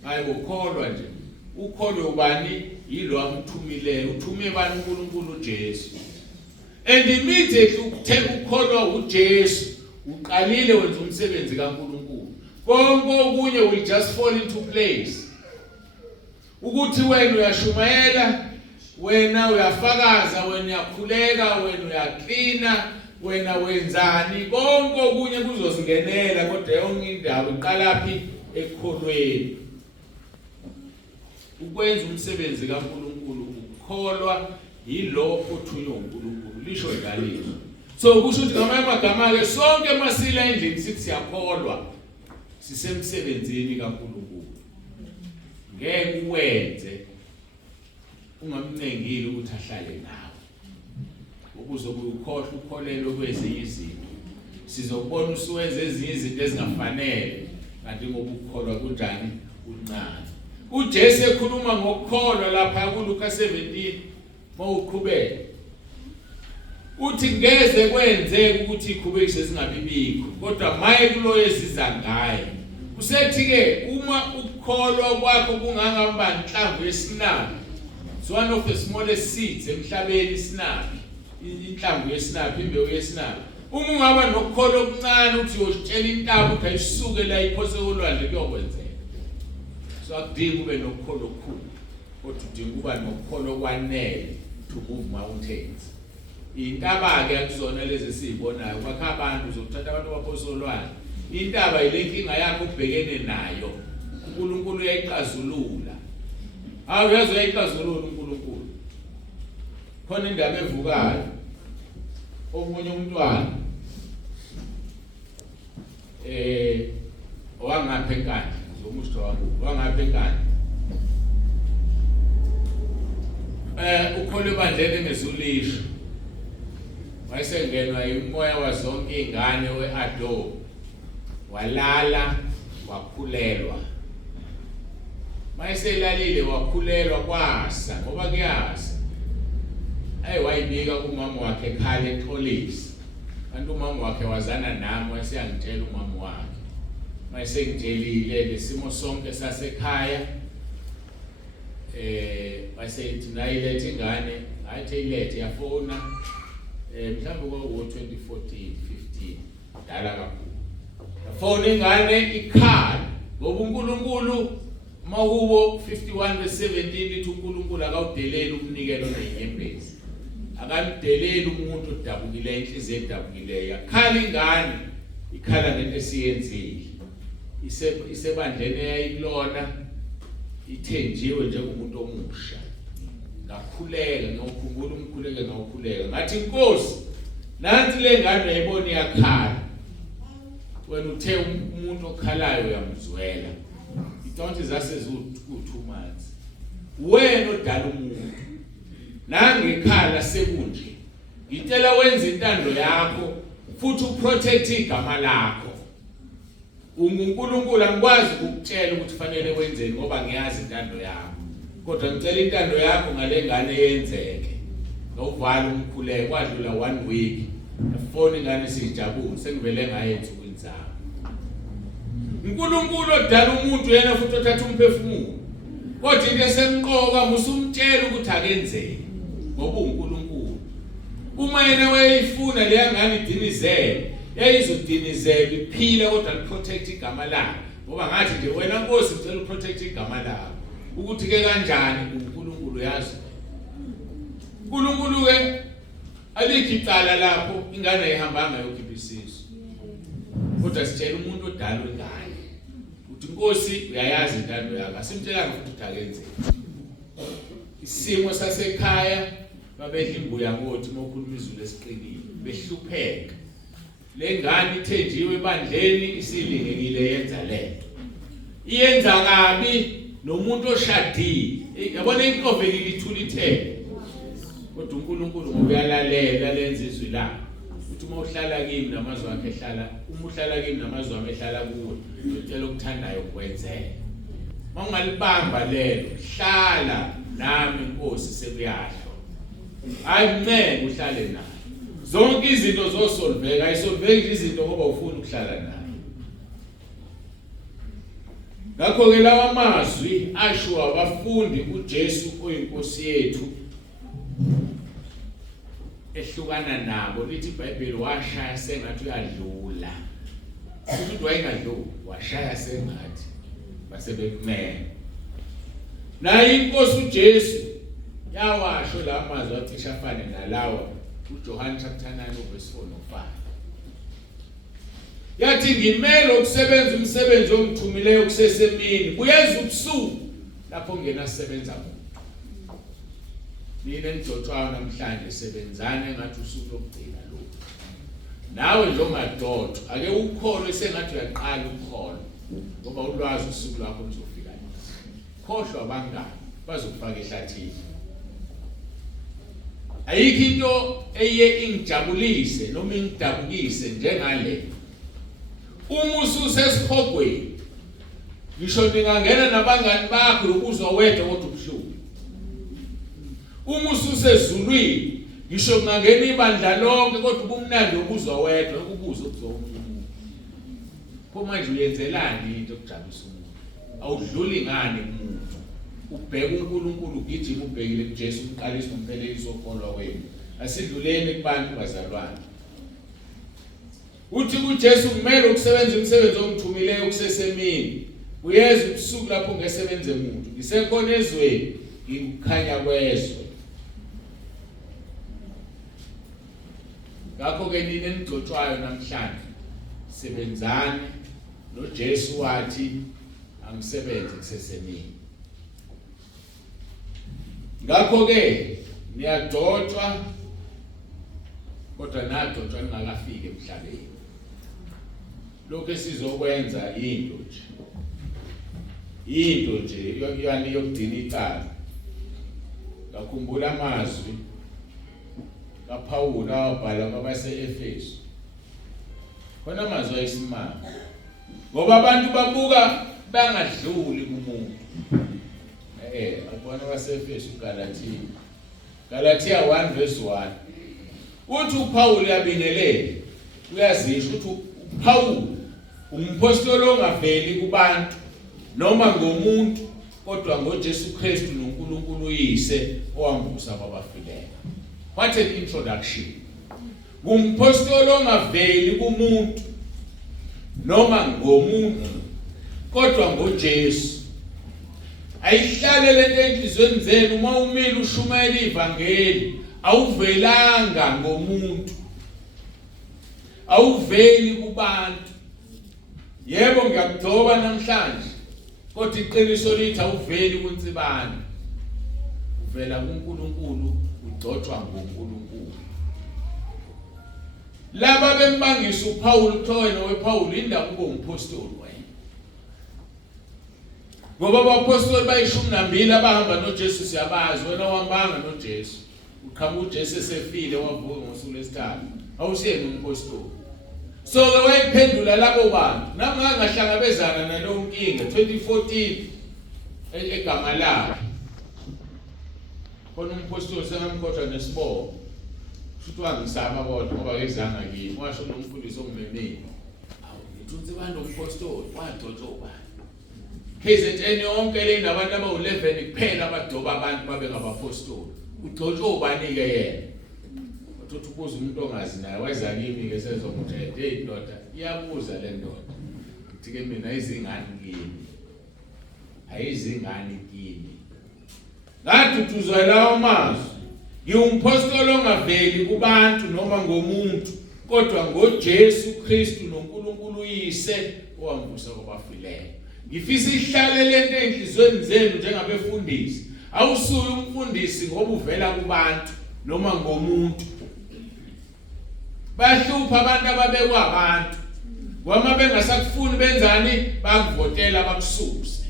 Hayi ukholwa nje. Ukholwe ubani? Yilo amthumileyo. Uthume bani uNkulunkulu uJesu. And immediately ukukholwa uJesu uqalile wenza umsebenzi kaNkulunkulu. Konke okunye will just fall into place. Ukuthi wena uyashumayela, wena uyafakaza, wena uyakhuleka, wena uyaklina, wena wenzani, konke okunye kuzozingenela kodwa yonke indaba iqala phi? Ekholweni. ukwenza umsebenzi kaNkulunkulu ukukholwa yilo othunywe uNkulunkulu lisho ngalizo. So kusho ukuthi ngamanye amagama ke sonke masila endlini sithi siyakholwa sisemsebenzini kaNkulunkulu. Ngeke uwenze ungamnengile ukuthi ahlale nawe. Ukuze ukukhohlwa ukholelo kwezinye izinto. Sizobona usuwenza ezinye izinto ezingafanele kanti ngoba ukukholwa kunjani uncane. uJesu ekhuluma ngokukholwa lapha kuLuka 17 mawuqhubeka. Uthi ngeze kwenzeke ukuthi iqhubekise zingabibikho kodwa maye kulo yesiza ngaye. Usethi ke uma ukukholwa kwakho kungangaba inhlamvu yesinapi. It's one of the smallest seeds emhlabeni isinapi. Inhlamvu yesinapi imbewu yesinapi. Uma ungaba nokukholwa okuncane uthi uyositshela intaba ukuthi ayisuke la iphose olwandle kuyokwenzeka. So akudingi ube nokukholwa okukhulu kodwa udinga ukuba nokukholwa okwanele to move mountains. Intaba ke akuzona lezi sizibonayo kwakha abantu uzothatha abantu abaphose olwandle. Intaba ile nkinga yakho ubhekene nayo. uNkulunkulu uyayixazulula. Hawu yazo uyayixazulula uNkulunkulu. Khona indaba evukayo. Omunye umntwana owangapha enkani zomushto wangapha enkani ukhole bandleni ngezulisho wayesengenwa imoya wazonke ingane weAdo walala wakhulelwa mayeselalile wakhulelwa kwasa ngoba kuyasa wayibika kumama wakhe ekhaya eXolisi kanti umama wakhe wazana nami waseyangitshela umama wakhe mayesengitshelile lesimo sonke sasekhaya wasethi nayilethe ingane athi ilethe yafona mhlawumbe ngo 2014 15 dala kakhulu yafona ingane ikhala ngoba uNkulunkulu makubo 51:17 lithi uNkulunkulu akawudeleli umnikelo nenyembezi akamdeleli umuntu odabukile inhliziyo edabukileyo yakhala ingane ikhala ngento esiyenzile isebandleni eyayikulona ithenjiwe njengomuntu omusha ngakhuleka ngokukhumbula umkhuleke ngawukhuleka ngathi Nkosi nansi le ngane yayibona yakhala wena uthe umuntu okhalayo uyamzwela itonti zasezu 2 months wena odala umuntu nangekhala sekunje ngitela wenza intando yakho futhi uprotect igama lakho uNkulunkulu angikwazi ukukutshela ukuthi fanele wenzeni ngoba ngiyazi intando yakho kodwa ngicela intando yakho ngale ngane yenzeke nokuvala umkhuleko kwadlula 1 week afone ingane sijabule sengivele ngayenza ukwenzama uNkulunkulu odala umuntu yena futhi othatha umphefumulo kodwa into esemqoka musumtshela ukuthi akenzeni ngoba uNkulunkulu uma yena wayifuna le ngane idinizele yayizodinizela iphila kodwa liprotect igama lakhe ngoba ngathi nje wena Nkosi ngicela uprotect igama lakho ukuthi ke kanjani uNkulunkulu yazi uNkulunkulu ke alikhicala lapho ingane ehambanga yokhipha isisu kodwa sitshela umuntu odala ingane uthi Nkosi uyayazi intando yakho asimtshela ukuthi akenzeni isimo sasekhaya babedla imbuya ngothi mokhuluma izulu esiqinile behlupheka le ngane ithenjiwe ebandleni isilingekile yenza lento iyenza kabi nomuntu oshadile yabona inklovekile ithula ithele kodwa uNkulunkulu ngokuyalalela lenza izwi lakhe uthi uma uhlala kimi namazwi akhe ehlala uma uhlala kimi namazwi ami ehlala kuwe ngicela ukuthandayo ukwenzela mawungalibamba lelo hlala nami Nkosi sekuyahlo ayimene uhlale naye zonke izinto zosolveka ayisolveki izinto ngoba ufuna ukuhlala naye ngakho ke lawa mazwi asho abafundi uJesu oyinkosi yethu ehlukana nabo lithi iBhayibheli washaya sengathi uyadlula ukuthi wayengadluli washaya sengathi basebekumene naye inkosi uJesu yawasho la mazwi acisha afane nalawa uJohn chapter 9 verse 4 no 5 yathi ngimele ukusebenza umsebenzi ongithumileyo kusesemini kuyeza ubusuku lapho ngenasebenza muntu. Mina engidotshwayo namhlanje sebenzane ngathi usuku lokugcina lo. Nawe nje ongadotshwa ake ukholwe sengathi uyaqala ukukholwa ngoba ulwazi usuku lakho luzofika nini. Khohlwa abangani bazokufaka ehlathini. Ayikho into eye ingijabulise noma ingidabukise njengale. Uma ususesihogweni ngisho ningangena nabangani bakho ukuzwa wedwa kodwa ubuhlungu. Uma ususezulwini ngisho kungangena ibandla lonke kodwa ubumnandi ukuzwa wedwa ukubuza ukuzwa umuntu. Pho manje uyenzelani into okujabulisa umuntu? Awudluli ngani kumuntu? Ubheka uNkulunkulu ugijima ubhekile kuJesu umqalisi nomphelelisi wokholwa wenu. Asidluleni kubantu bazalwane. Uthi kuJesu kumele ukusebenza umsebenzi omthumileyo kusesemini. Uyeza ubusuku lapho ngesebenze umuntu. Ngisekhona ezweni ngikukhanya kwezwe. Ngakho ke nini engidotshwayo namhlanje sebenzane noJesu wathi angisebenze kusesemini. Ngakho ke niyadotshwa kodwa nadotshwa ningakafiki emhlabeni. Lokho esizokwenza into nje yani yokudina icala. Ngakhumbula amazwi kaPawulu awabhala kwabase-Efesu. Khona amazwi ayisimanga. Ngoba abantu babuka bangadluli kumuntu. Abona kwase-Efesu Galatia 1 verse 1. Uthi uPawulu uyabingelele. Uyazisho ukuthi uPawulu umpostoli ongaveli kubantu noma ngomuntu kodwa ngoJesu Kristu noNkulunkulu uyise owamvusa kwabafileyo. What an introduction. Umpostoli ongaveli kumuntu noma ngomuntu kodwa ngoJesu. Ayihlale lento enhlizweni zenu uma umile ushumayela ivangeli awuvelanga ngomuntu. Awuveli kubantu. Yebo ngiyakugcoba namhlanje kodwa iqiniso lithi awuveli kunsibani. Uvela kuNkulunkulu ugcotshwa nguNkulunkulu. Laba bembangisa uPawulu kuthiwa nowePawulu indawo kube umpostoli wena. Ngoba abapostoli bayishumi nambili abahamba noJesu siyabazi wena wahambanga noJesu. Uqhamuka uJesu esefile wavuka ngosuku lwesithathu. Awusiyena umpostoli. So ke wayiphendula labo bantu nami ngahlangabezana nalo nkinga 2014 egama labo. Khona umpostoli sengamkhohlwa nesibongo. Futhi wangisaba kodwa ngoba kezanga kimi. Washo nomfundisi ongimemile. Awu ngithunze abantu umpostoli wadotshwa ubani. KZN yonke le nabantu abawu11 kuphela abadoba abantu babe ngabapostoli. Udotshwa ubani ke yena? Uthi ukuza umuntu ongazi naye wayeza kimi ke sezomuthi hey ndoda iyabuza le ndoda. Uthi ke mina izingane kimi. Ayizingane kimi. Ngathutuzwa lawo mazwi. Ngiumpostoli ongaveli kubantu noma ngomuntu kodwa ngoJesu Kristu noNkulunkulu uyise owamvusa kwabafileyo. Ngifisa ihlale lento enhlizweni zenu njengabefundisi. Awusuye umfundisi ngoba uvela kubantu noma ngomuntu. Bahlupha abantu ababekwa abantu. Wama bengasakufuni benzani bakuvotela bakususe.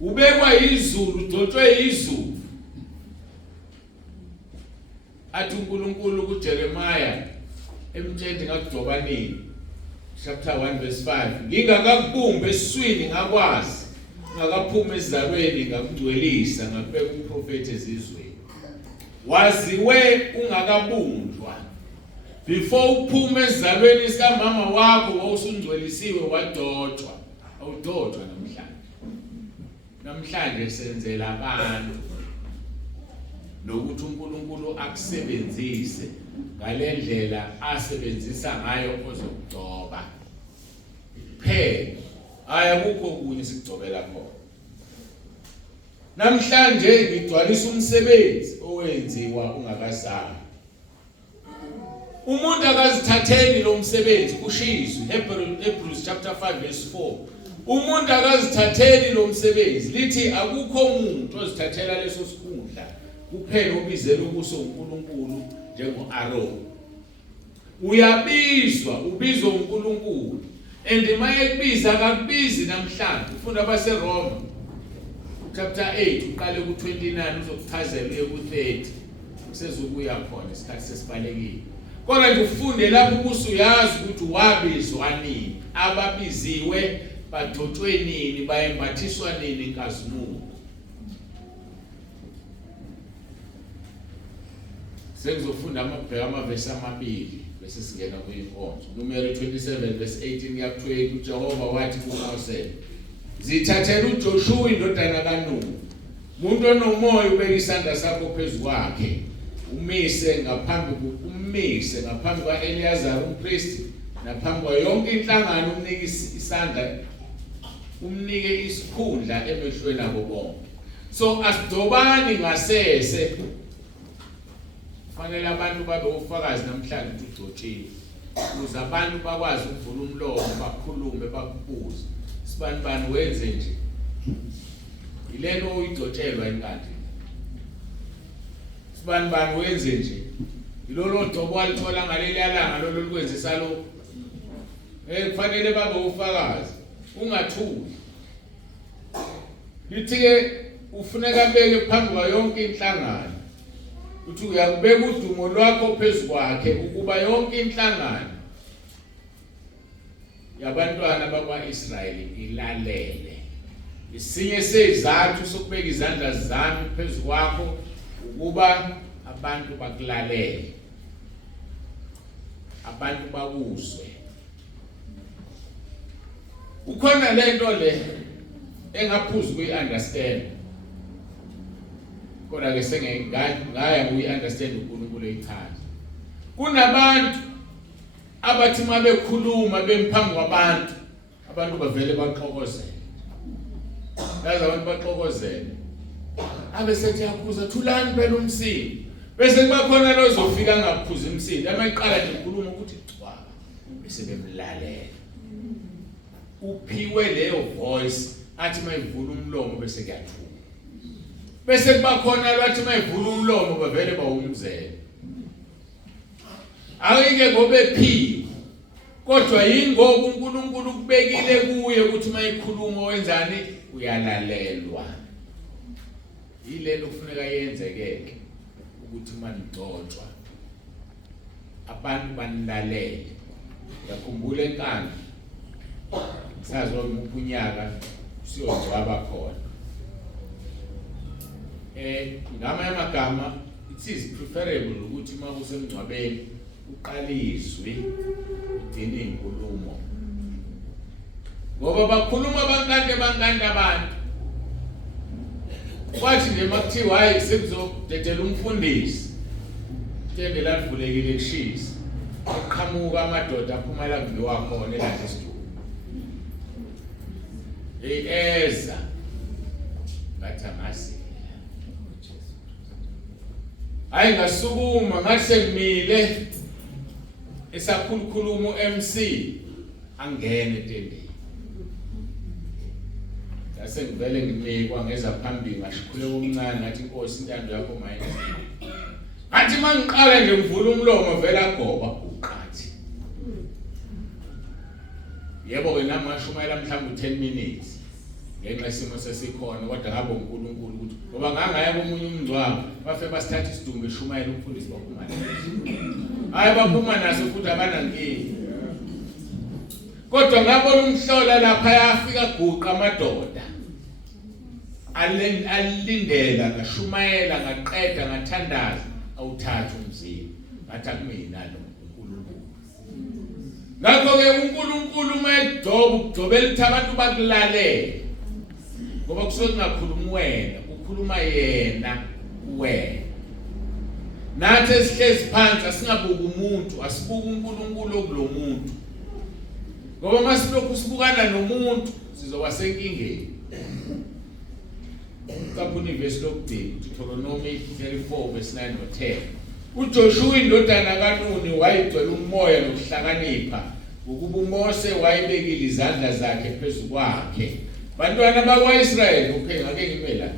Ubekwa izulu, udotshwe izulu. Athi uNkulunkulu kuJeremiah emtshela ngakuJobanini chapter 1 verse 5. Ngingakakubumbi esiswini ngakwazi, ngakaphuma esizalweni ngakudwelisa ngakubeka umprofeti ezizweni. Waziwe ungakabunjwa. Before uphume esizalweni sikamama wakho wawusungcwelisiwe wadotshwa. Awudotshwa namhlanje. Namhlanje senzela abantu nokuthi uNkulunkulu akusebenzise ngalendlela asebenzisa ngayo ozokugcoba. Phela ayakukho kunye sikugcobela khona. Namhlanje ngigcwalisa umsebenzi owenziwa ungakazali. Umuntu akazithatheni lo msebenzi kushiswe Hebrews chapter 5 verse 4. umuntu akazithatheli lo msebenzi. Lithi akukho umuntu ozithathela leso sikhundla kuphela ubizela ubuso uNkulunkulu njengo-Aaron. Uyabizwa, ubizwa uNkulunkulu. And maye kubiza akakubizi namhlanje. Ufunda abaseRoma chapter 8 uqale ku-29 uzokuchazela uye ku-30. Sezokuya khona isikhathi sesibalekile. Kodwa nje ufunde lapho ubusuyazi ukuthi wabizwa nini, ababiziwe badotshwe nini, bayembathiswa nini inkazimulo. Sengizofunda amavesi amabili bese singena kuyinkonzo. Numeri 27 verse 18 ya 20 uJehova wathi kuMose, zithathela uJoshua indodana kaNuni, umuntu onomoya, ubeka isandla sakho phezu kwakhe, umise ngaphambi kwa-Eliyazari umpristi naphambi kwa yonke inhlangano, umnike isandla, umnike isikhundla emehlweni abo bonke. So asidobani ngasese. Kufanele abantu babe ufakazi namhlanje ukuthi udotshiwe, ukuze abantu bakwazi ukuvula umlomo, bakhulume, bakubuze sibani wenze nje. Yilento uyidotshelwa inkandi. Sibani wenze nje. Yilolo dobo walithola ngaleli yalanga lolo likwenzisa lo. Kufanele babe ufakazi, ungathuli. Lithi-ke ufuneka beke phambi kwa yonke inhlangano. Uthi uyakubeka udumo lwakho phezu kwakhe ukuba yonke inhlangano yabantwana bakwa-Israyeli ilalele. Isinye sezizathu sokubeka izandla zami phezu kwakho ukuba abantu bakulalele, abantu bakuzwe. Ukhona lento le engaphuzu kuyi-understand. Kodwa ke sengaya kuyi-understand uNkulunkulu eyichaza. Kunabantu abathi uma bekhuluma bemphambi kwabantu, abantu bavele baxokozele. Yazi abantu baxokozele. Abesethi yakhuza thulani phela umsindi. Bese kubakhona lo ozofika ngaphuza umsindi. Amayiqala nje ukukhuluma ukuthi cwa. Bese bemlalela. Uphiwe leyo voice athi mayivula umlomo bese kuyathula. Bese kubakhona lwathi mayivula umlomo bavele bawumzela. Ayike ngobe phi. Kodwa yingoba uNkulunkulu kubekile kuye ukuthi mayikhuluma wenzani, uyalalelwa. Yilelo kufuneka yenzekeke ukuthi manidotshwa abantu banilalele. Yakhumbula enkani sazo umunyaka siyozwaba khona. Ngama yamagama, it is preferable ukuthi uma kusemngcwabeni uqaliswe udini inkulumo. Ngoba bakhuluma bankande abantu. Kwathi nje makuthiwa hayi sekuzodedela umfundisi. Ithembe lalivulekile kushisa. Uqhamuka amadoda aphuma la kuliwa khona elandisiwe. Eza bathamasi. Hayi ngasukuma ngase ngimile esakhulukhuluma uMC angene entendeni. Ngase ngivele ngimekwa ngeza phambili ngashikhule omncane ngathi Nkosi intando yakho mayenza. Ngathi mangiqala nje ngivula umlomo vela agoba uqathi. Yebo ke nami ngashumayela mhlawumbe 10 minutes. Ngenxa isimo sesikhona kodwa ngabe uNkulunkulu ukuthi ngoba ngangaya komunye umngcwabo bafe basithatha isidumbu eshumayela umfundisi baphuma naso. Hayi baphuma naso futhi abanankingi. Kodwa ngabona umhlola lapha yafika guqa amadoda. Alindela ngashumayela ngaqeda ngathandaza awuthatha umzimba. Ngathi akumina lo uNkulunkulu. Ngakho ke uNkulunkulu mayedoba ukudobela ukuthi abantu bakulalela. Ngoba kusuke kungakhulumi wena, ukhuluma yena wena. Nathi esihlezi phansi asingabuki umuntu, asibuki uNkulunkulu okulo muntu. Ngoba masilokhu sibukana nomuntu sizoba senkingeni. Kaphuni verse lokudini, Deuteronomy 34 verse 9 no 10. uJoshua indodana kaNuni wayigcwele umoya nokuhlakanipha ukuba uMose wayibekile izandla zakhe phezu kwakhe. Bantwana bakwa-Israyeli, okay, ngake ngime la.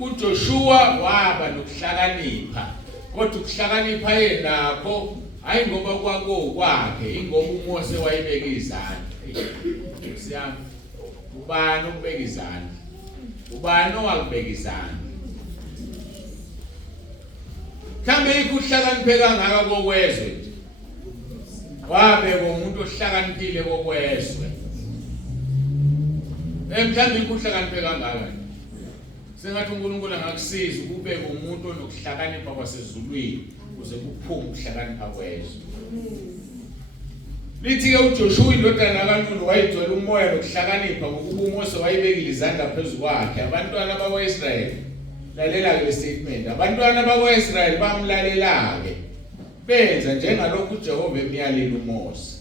uJoshua waba nokuhlakanipha, kodwa ukuhlakanipha yenakho hayi ngoba kwakhe, ingoba uMose wayibeka izandla. Siyami, ubani ukubeka izandla? Ubani owakubeka izandla? Kambe ikuhlakaniphe kangaka kokwezwe nje. Wabeka umuntu ohlakaniphile kokwezwe. Mhlawumbe ikuhlakaniphe kangaka nje. Sengathi uNkulunkulu angakusiza ukubeka umuntu onokuhlakanipha kwasezulwini ukuze kuphume ukuhlakanipha kwezwe. Lithi-ke uJoshua indodana kaNuni wayigcwele umoya nokuhlakanipha ngokuba uMose wayibekile izandla phezu kwakhe. Abantwana bakwa-Israyeli, lalela-ke le statement, abantwana bakwa-Israyeli bamlalela-ke benza njengalokhu uJehova emyalile uMose.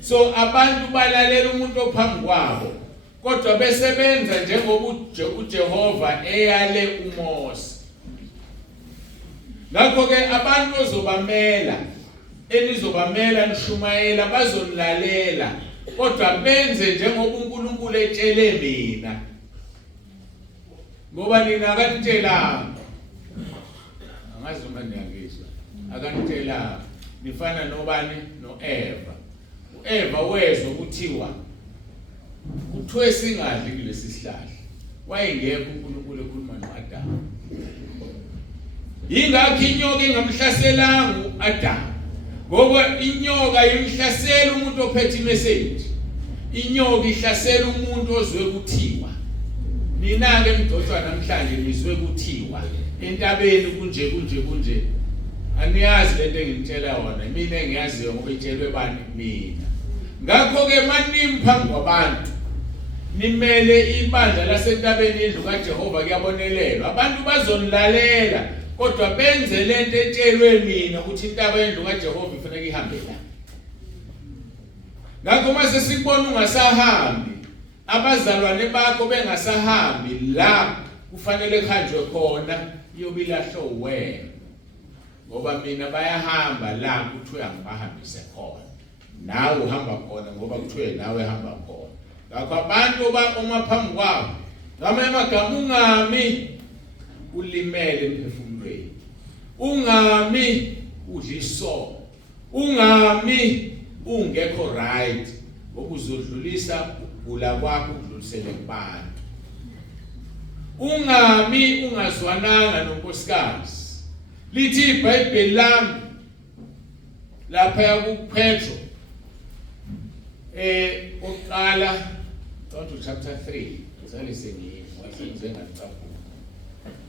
So abantu balalela umuntu ophambi kwabo, kodwa besebenza njengoba uJehova eyale uMose. Ngakho-ke abantu ozobamela, enizobamela nishumayela bazonilalela, kodwa benze njengoba uNkulunkulu etshele mina. Ngoba nina akanitshelanga, angazi noma niyangizwa, akanitshelanga. Nifana nobani? No-Eva. U-Eva wezwa kuthiwe singadli kulesi sihlahla. Wayengekho uNkulunkulu ekhuluma no-Adamu. Yingakho inyoka ingamhlaselanga u-Adamu, ngoba inyoka imhlasela umuntu ophethe imeseji. Inyoka ihlasela umuntu ozwe kuthiwa. Nina-ke mdodwa namhlanje nizwe kuthiwa entabeni kunje. Aniyazi lento engitshela yona, mina engiyaziyo ngoba itshelwe bani? Mina. Ngakho-ke manimi phambi kwabantu, nimele ibandla lasentabeni Yendlu KaJehova Kuyabonelelwa. Abantu bazonilalela, kodwa benze lento etshelwe mina ukuthi intaba Yendlu KaJehova ifanele ihambe la. Ngakho mase sikubona ungasahambi, abazalwane bakho bengasahambi la kufanele kuhanjwe khona, iyobe ilahlwe uwena. Ngoba mina bayahamba la kuthiwe angibahambise khona, nawe uhamba khona ngoba kuthiwe nawe hamba khona. Ngakho abantu uma phambi kwabo, ngamanye amagama ungami ulimele emphefumulweni, ungami udla isono, ungami ungekho right, ngoba uzodlulisa ukugula kwakho udlulisele kubantu. Ungami ungazwananga nonkosikazi. Lithi iBhayibheli lami lapha kuPetro oqala chapter 3 salise ngiywasenze ngacaphuka.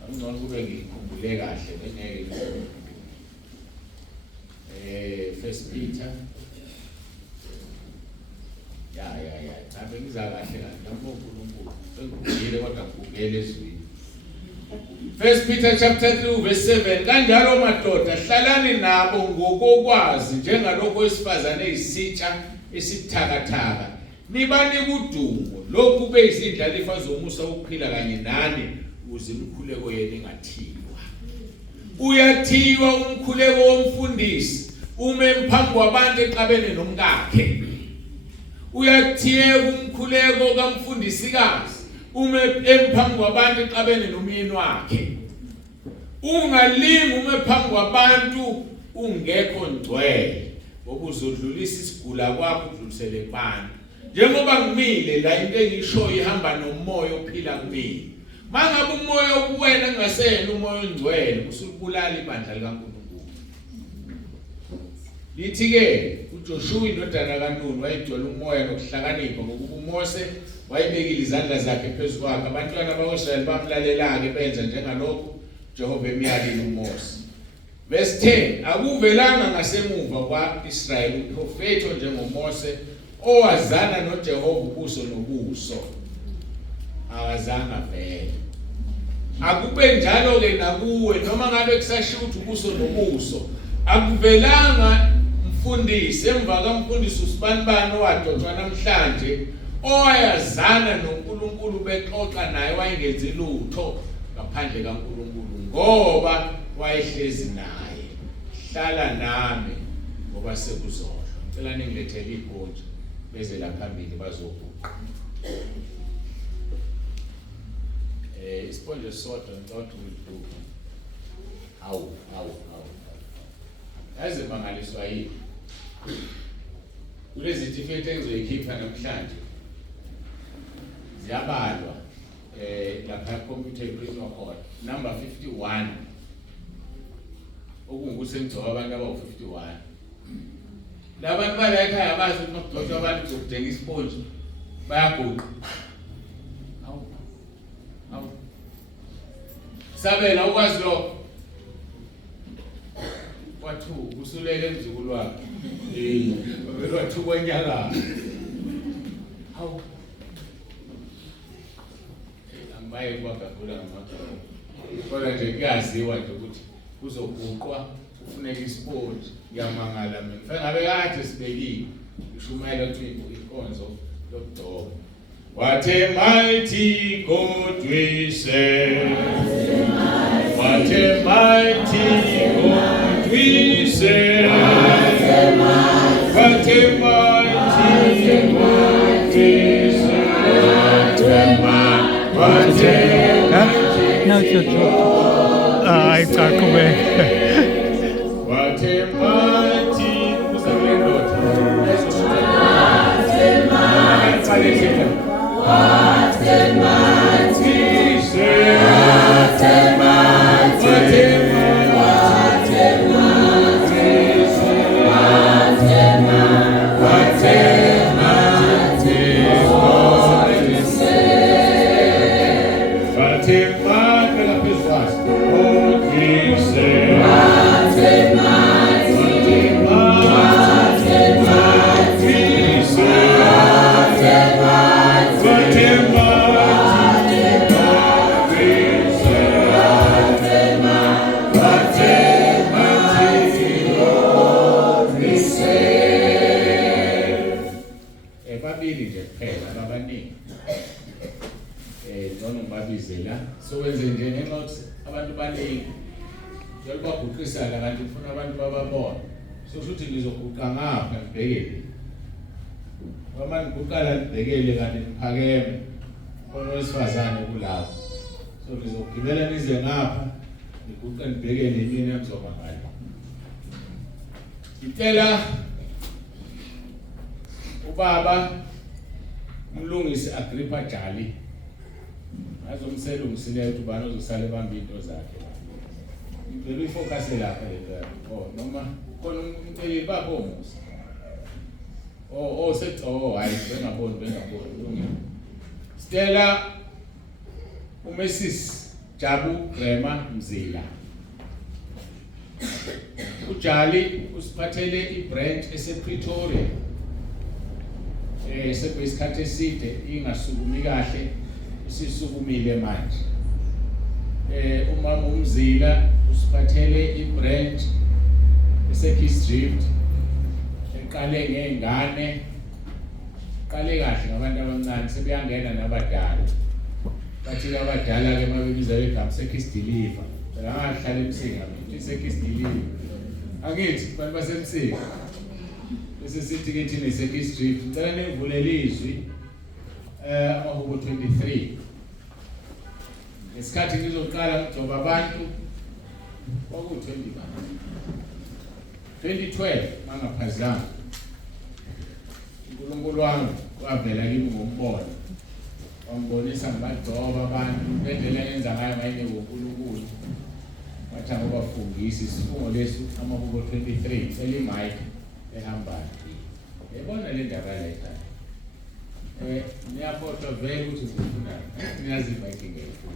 Angcono kube ngikhumbule kahle bengeke First Peter ya cha bengiza kahle lapho uNkulunkulu sengikubile kodwa ngibukele ezweni. First Peter chapter 2 verse 7, kanjalo madoda hlalani nabo ngokokwazi njengalokho owesifazane eyisitsha esibuthakathaka, nibanike udumo lokhu beyizindlalifa zomusa ukuphila kanye nani, ukuze imikhuleko yenu ingathiwa. Uyathiwa umkhuleko womfundisi ume phambi kwabantu eqabene nomkakhe. Uyathiwa umkhuleko kamfundisikazi ume phambi kwabantu eqabene nomyeni wakhe. Ungalingi ume phambi kwabantu ungekho ngcwele, ngoba uzodlulisa isigula kwakho udlulisele kubantu. Njengoba ngimile la into engishoyo ihamba nomoya ophila kumina. Mangabe umoya obuwena ngingaseyena umoya ongcwele, usulibulala ibandla likaNkulunkulu. Lithi-ke uJoshua indodana kaNuni wayigcwele umoya nokuhlakanipha ngokuba uMose wayibekile izandla zakhe phezu kwakhe. Abantwana bakwa-Israyeli bamlalela-ke benza njengalokhu Jehova emyalile uMose. Verse 10, akuvelanga ngasemuva kwa-Israyeli uprofethi onjengoMose owazana noJehova ubuso nobuso. Akazange avele. Akube njalo-ke nakuwe, noma ngabe kusashiwo ukuthi ubuso nobuso. Akuvelanga mfundisi emva kamfundisi usibanibani owadotshwa namhlanje owayazana noNkulunkulu bexoxa naye wayengenzi lutho ngaphandle kaNkulunkulu, ngoba wayehlezi naye. Hlala nami ngoba sekuzodla. ngicela ningilethele ibhontshi beze la phambili bazoguqa. Isponje esisodwa ngicela ukuthi hawu. Yazi mangaliswa yini? Kulezi certificate engizoyikhipha namhlanje ziyabalwa lapha computer prison record number 51 okungukuthi ngicela abantu abawu-51 labantu bala ekhaya bazi ukuthi makugcotshwa abantu kuzokudinga isponji bayaguqa. Hawu sabela ukwazi lo wathu usulele emzukulu wakhe wathu konyaka. Hawu angibaye kwagagula ngamakhono kodwa nje kuyaziwa nje ukuthi kuzoguqwa kufuneka isponji. Ngiyamangala mina fanele ngabe kade sibekile ishumayela ukuthi inkonzo yokugcoba. What a mighty God we serve. What a mighty God we serve. What a mighty God we serve. Now it's your job. It's our cover. What a mighty Begele kanti niphakeme owesifazane kulapho so ngizogibela nize ngapha ngiguqa nibhekele yini emzoba ngayo. Ngicela ubaba umlungisi Agrippa Jali azomselungisile ukuthi ubani ozosala ebamba into zakhe. Ngicela uyifocus lapha le noma khona umceli babo omusa. Hayi bengaboni. Stella uMrs Jabu Grema Mzila. Ujali usiphathele ibranch esePretoria. Sebesikhathe eside ingasukumi kahle isisukumile manje. Umama uMzila usiphathele ibranch eseKeysdrift. Qale ngengane qale kahle ngabantu abancane sebeyangena nabadala bathi abadala ke mabebiza igama seKeysdeliver la ngahlala emsinga mina seKeysdeliver angithi bantu basemsinga bese sithi ke thina seKeysdrift ngicela nivulele izwi amahubo 23 ngesikhathi ngizoqala ngjoba abantu kwaku 2012 mangaphazanga uNkulunkulu wami wavela kimi ngombono wambonisa ngibagcoba abantu ngendlela enza ngayo ngayine ngoNkulunkulu wathi ngobafungisi isifungo lesu amahubo 23 selimike ehambayo yabona le ndaba la ekhaya niyakhohlwa vele ukuthi ngifuna niyaziva ingekho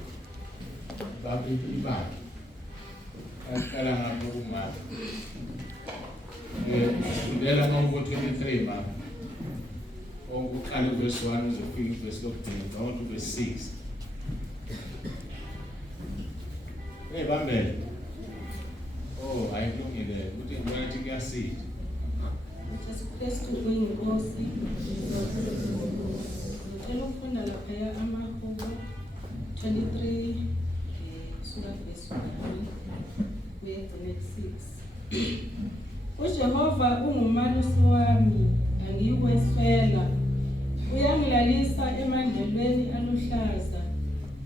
babu ibaki akala ngapho kumama ndela amahubo 23 mama okuqala verse 1 uzofika verse 13 down to verse 6. Bambele. Hayi kulungile ukuthi ngiyathi kuyasitha. Kristu uyinkosi. Ngicela ukufunda lapha amahubo 23 sura verse 1 kuya ku 6. uJehova ungumalusi wami, angiyikweswela. Uyangilalisa emandelweni aluhlaza,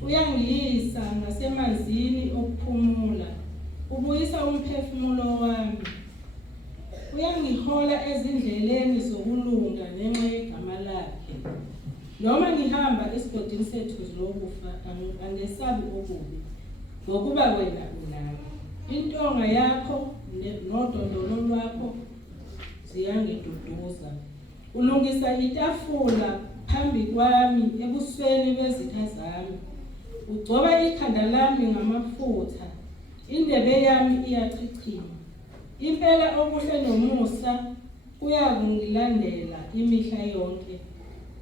uyangiyisa ngasemanzini okuphumula, ubuyisa umphefumulo wami. Uyangihola ezindleleni zokulunga ngenxa yegama lakhe. Noma ngihamba esigodini sethuzi lokufa, angesabi okubi, ngokuba wena unami. Intonga yakho nodondolo lwakho ziyangiduduza. Ulungisa itafula phambi kwami ebusweni bezitha zami. Ugcoba ikhanda lami ngamafutha, indebe yami iyachichima. Impela okuhle nomusa kuyakungilandela imihla yonke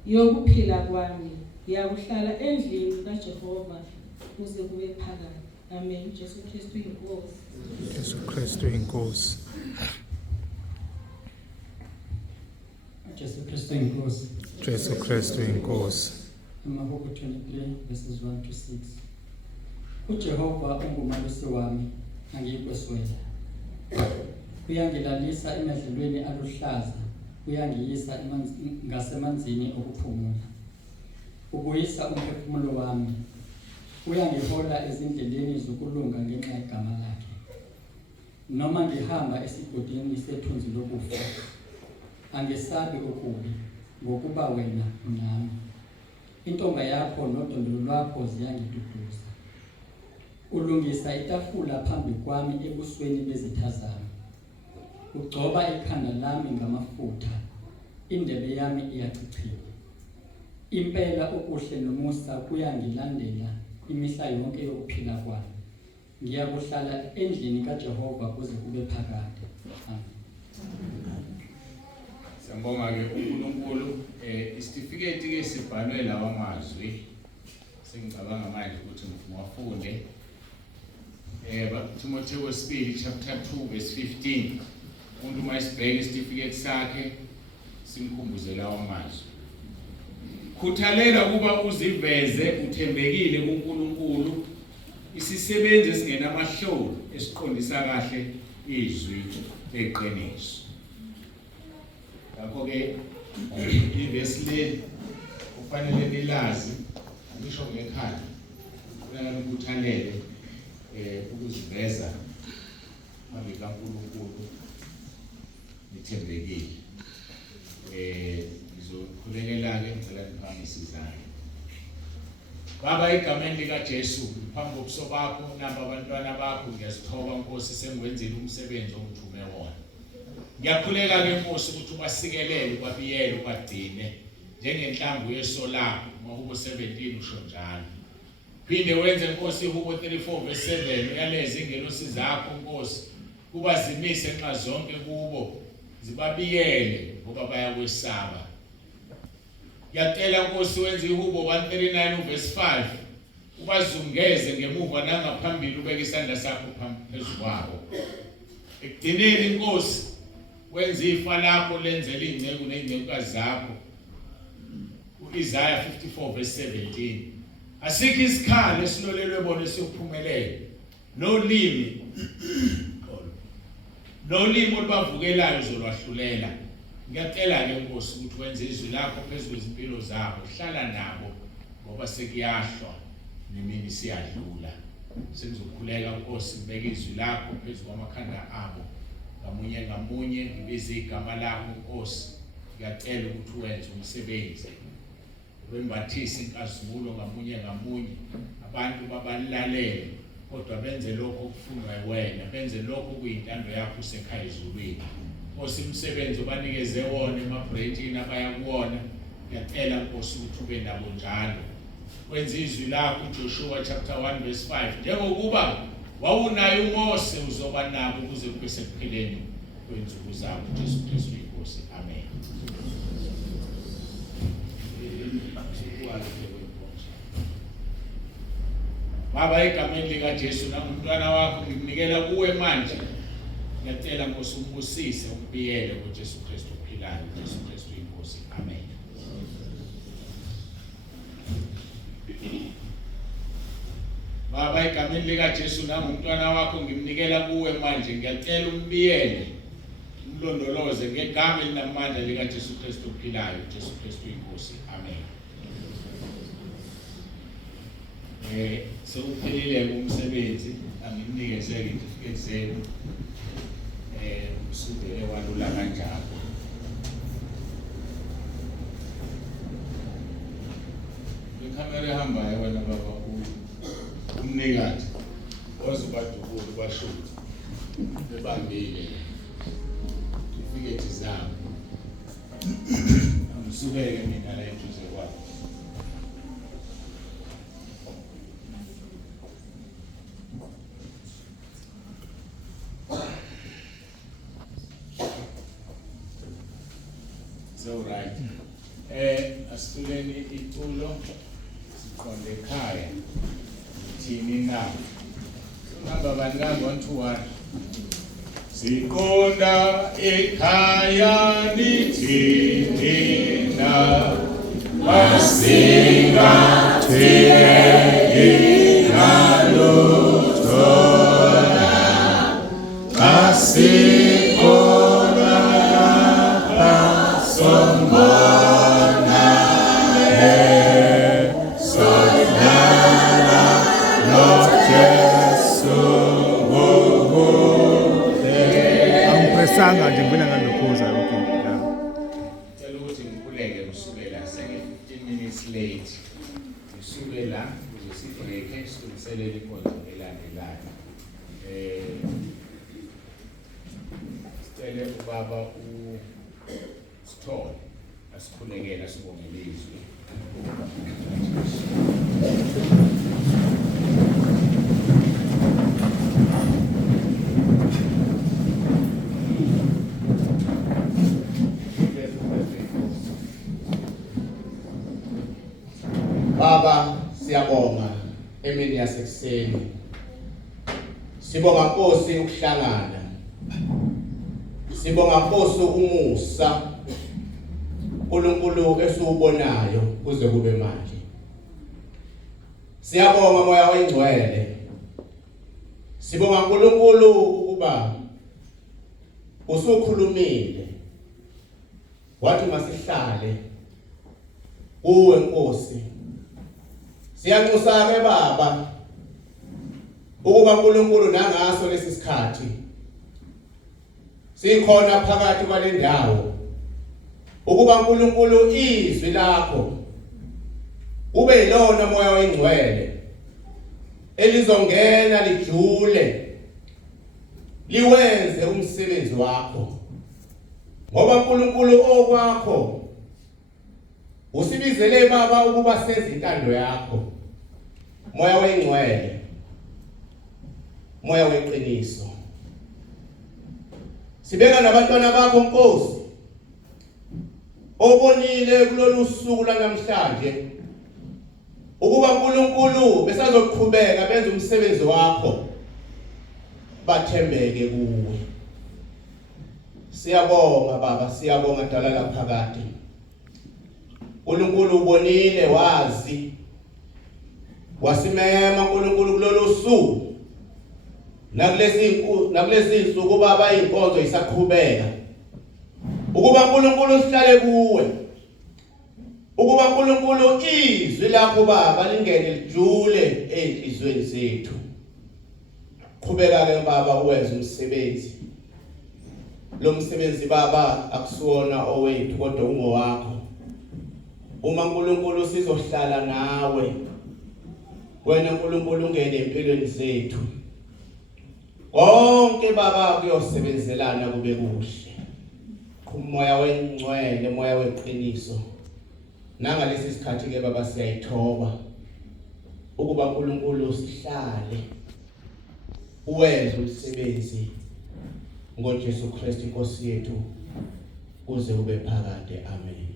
yokuphila kwami. Ngiyakuhlala endlini kaJehova kuze kube phakade. Amen. Jesu Kristu inkosi. Jesu Kristu inkosi. Jesu Kristu inkosi. Jesu Kristu inkosi. Amahoko 23 verses 1 to 6. uJehova ungumalusi wami, angiyikweswela. Uyangilalisa emadlelweni aluhlaza, uyangiyisa ngasemanzini okuphumula. Ubuyisa umphefumulo wami. Uyangihola ezindleleni zokulunga ngenxa yegama lakhe. Noma ngihamba esigodini sethunzi lokufa, angesabi okubi, ngokuba wena unami. Intonga yakho nodondolo lwakho ziyangiduduza. Ulungisa itafula phambi kwami ebusweni bezitha zami. Ugcoba ikhanda lami ngamafutha, indebe yami iyachichima. Impela okuhle nomusa kuyangilandela imihla yonke yokuphila kwami. Ngiyakuhlala endlini kaJehova kuze kube phakade. Amen. Siyabonga ke uNkulunkulu. Isitifiketi ke sibhalwe lawa mazwi. Sengicabanga manje ukuthi ngiwafunde. Timotheo 2 chapter 2 verse 15. Umuntu mayisibheke isitifiketi sakhe simkhumbuze lawa mazwi. Khuthalela ukuba uziveze uthembekile kuNkulunkulu, isisebenzi esingenamahloni esiqondisa kahle izwi leqiniso. Ngakho ke ivesi le kufanele nilazi, ngisho ngekhaya kufanele ukuthaalele ukuziveza phambi kaNkulunkulu nithembekile. Ngizokhulekela ke ngicela niphangisizane. Baba, egameni likaJesu, phambi kobuso bakho namba abantwana bakho ngiyazithoba Nkosi sengiwenzile umsebenzi ongithume wona. Ngiyakhuleka ke Nkosi ukuthi ubasikelele kwabiyele kwadine njengenhlamvu yesolako ngoHubo 17 usho njalo. Phinde wenze Nkosi iHubo 34 verse 7 uyaleza ingelosi zakho Nkosi kubazimise nxa zonke kubo zibabiyele ngoba bayakwesaba. Ngiyacela Nkosi wenze iHubo 139 verse 5 ubazungeze ngemuva nangaphambili ubeke isandla sakho phezu kwabo. Ekugcineni Nkosi wenze ifa lakho lenzele ingcebo nezingcekazi zakho. Isaiah 54 verse 17. Asikho isikhali esilolelwe bona esiyophumelela. Nolimo olubavukelayo uzolwahlulela. Ngiyacela ke Nkosi ukuthi wenze izwi lakho phezu kwezimpilo zabo, hlala nabo ngoba sekuyahlwa nemini siyadlula. Sengizokhuleka Nkosi ngibeke izwi lakho phezu kwamakhanda abo ngamunye ngamunye, ngibize igama lakho Nkosi. Ngiyacela ukuthi wenze umsebenzi wembathisa inkazimulo ngamunye ngamunye, abantu babalalele kodwa benze lokho okufundwa yiwena, benze lokho kuyintando yakho usekhaya ezulwini. Nkosi, umsebenzi obanikeze wona emabhrentshini abaya kuwona, ngiyacela Nkosi ukuthi ube nabo njalo. Wenze izwi lakho uJoshua chapter 1 verse 5 njengokuba wawunayo uMose uzoba nabo kuze kube sekupheleni kwensuku zakho. Jesu Kristu inkosi. Amen. Baba, egameni likaJesu nangumntwana wakho ngikunikela kuwe manje. Ngiyacela Nkosi umbusise ukubiyele kuJesu Kristu ophilayo. Jesu Kristu inkosi. Amen. Baba, egameni likaJesu nangumntwana wakho ngikunikela kuwe manje. Ngiyacela umbiyele ukulondoloze ngegama elinamandla likaJesu Kristu ophilayo, Jesu Kristu inkosi. Amen. Sewuphelile umsebenzi, anginikezeke itifiketi zenu. Usubele walula kanjalo. Ikhamera ehambayo wena baba umnikazi ozobadukula ubashuthi bebambile itifiketi zabo. Angisubeke mina la eduze kwabo. So right. Asituleni itulo siqonde ekhaya. Thini na? Ngaba bangazi 1 to 1. Siqonda ekhaya nithini na? Masinga thini naluthola. Asiqonda sombona sodala noJesu Angpresanga nje ngibona ngalokhuza okay. Cela ukuthi ngikhuleke kusukela seke 15 minutes late. Kusukela ukuze sibreak silungiselele inkonzo elandelayo. Sicela ubaba Stone asikhulekela sibongele izwi. Baba siyabonga emini yasekuseni. Sibonga Nkosi ukuhlangana. Sibonga Nkosi umusa uNkulunkulu esiubonayo kuze kube manje. Siyabonga moya oyingcwele. Sibonga uNkulunkulu ukuba usukhulumile. Wathi masihlale kuwe Nkosi. Siyanxusa ke Baba ukuba uNkulunkulu nangaso lesi sikhathi sikhona phakathi kwale ndawo ukuba uNkulunkulu izwi lakho ube yilona moya oyingcwele elizongena lijule liwenze umsebenzi wakho ngoba uNkulunkulu okwakho usibizele Baba ukuba senze intando yakho moya oyingcwele moya weqiniso. Sibeka nabantwana bakho Nkosi obonile kulolu suku lanamhlanje ukuba uNkulunkulu besazoqhubeka benze umsebenzi wakho bathembeke kuwe. Siyabonga Baba, siyabonga dala laphakade. uNkulunkulu ubonile wazi wasimema uNkulunkulu kulolu suku nakulesi insuku Baba inkonzo isaqhubeka ukuba uNkulunkulu sihlale kuwe ukuba uNkulunkulu izwi lakho Baba lingene lijule ezinhlizweni zethu. Qhubeka ke Baba uwenze umsebenzi. Lo msebenzi Baba akusiwona owethu kodwa ungowakho. Uma uNkulunkulu sizohlala nawe wena uNkulunkulu ungene empilweni zethu. Konke Baba kuyosebenzelana kube kuhle. Umoya wengcwele, moya weqiniso. Nangalesi sikhathi ke Baba siyayithoba ukuba uNkulunkulu sihlale uwenze umsebenzi ngoJesu Kristu inkosi yethu kuze kube phakade. Amen.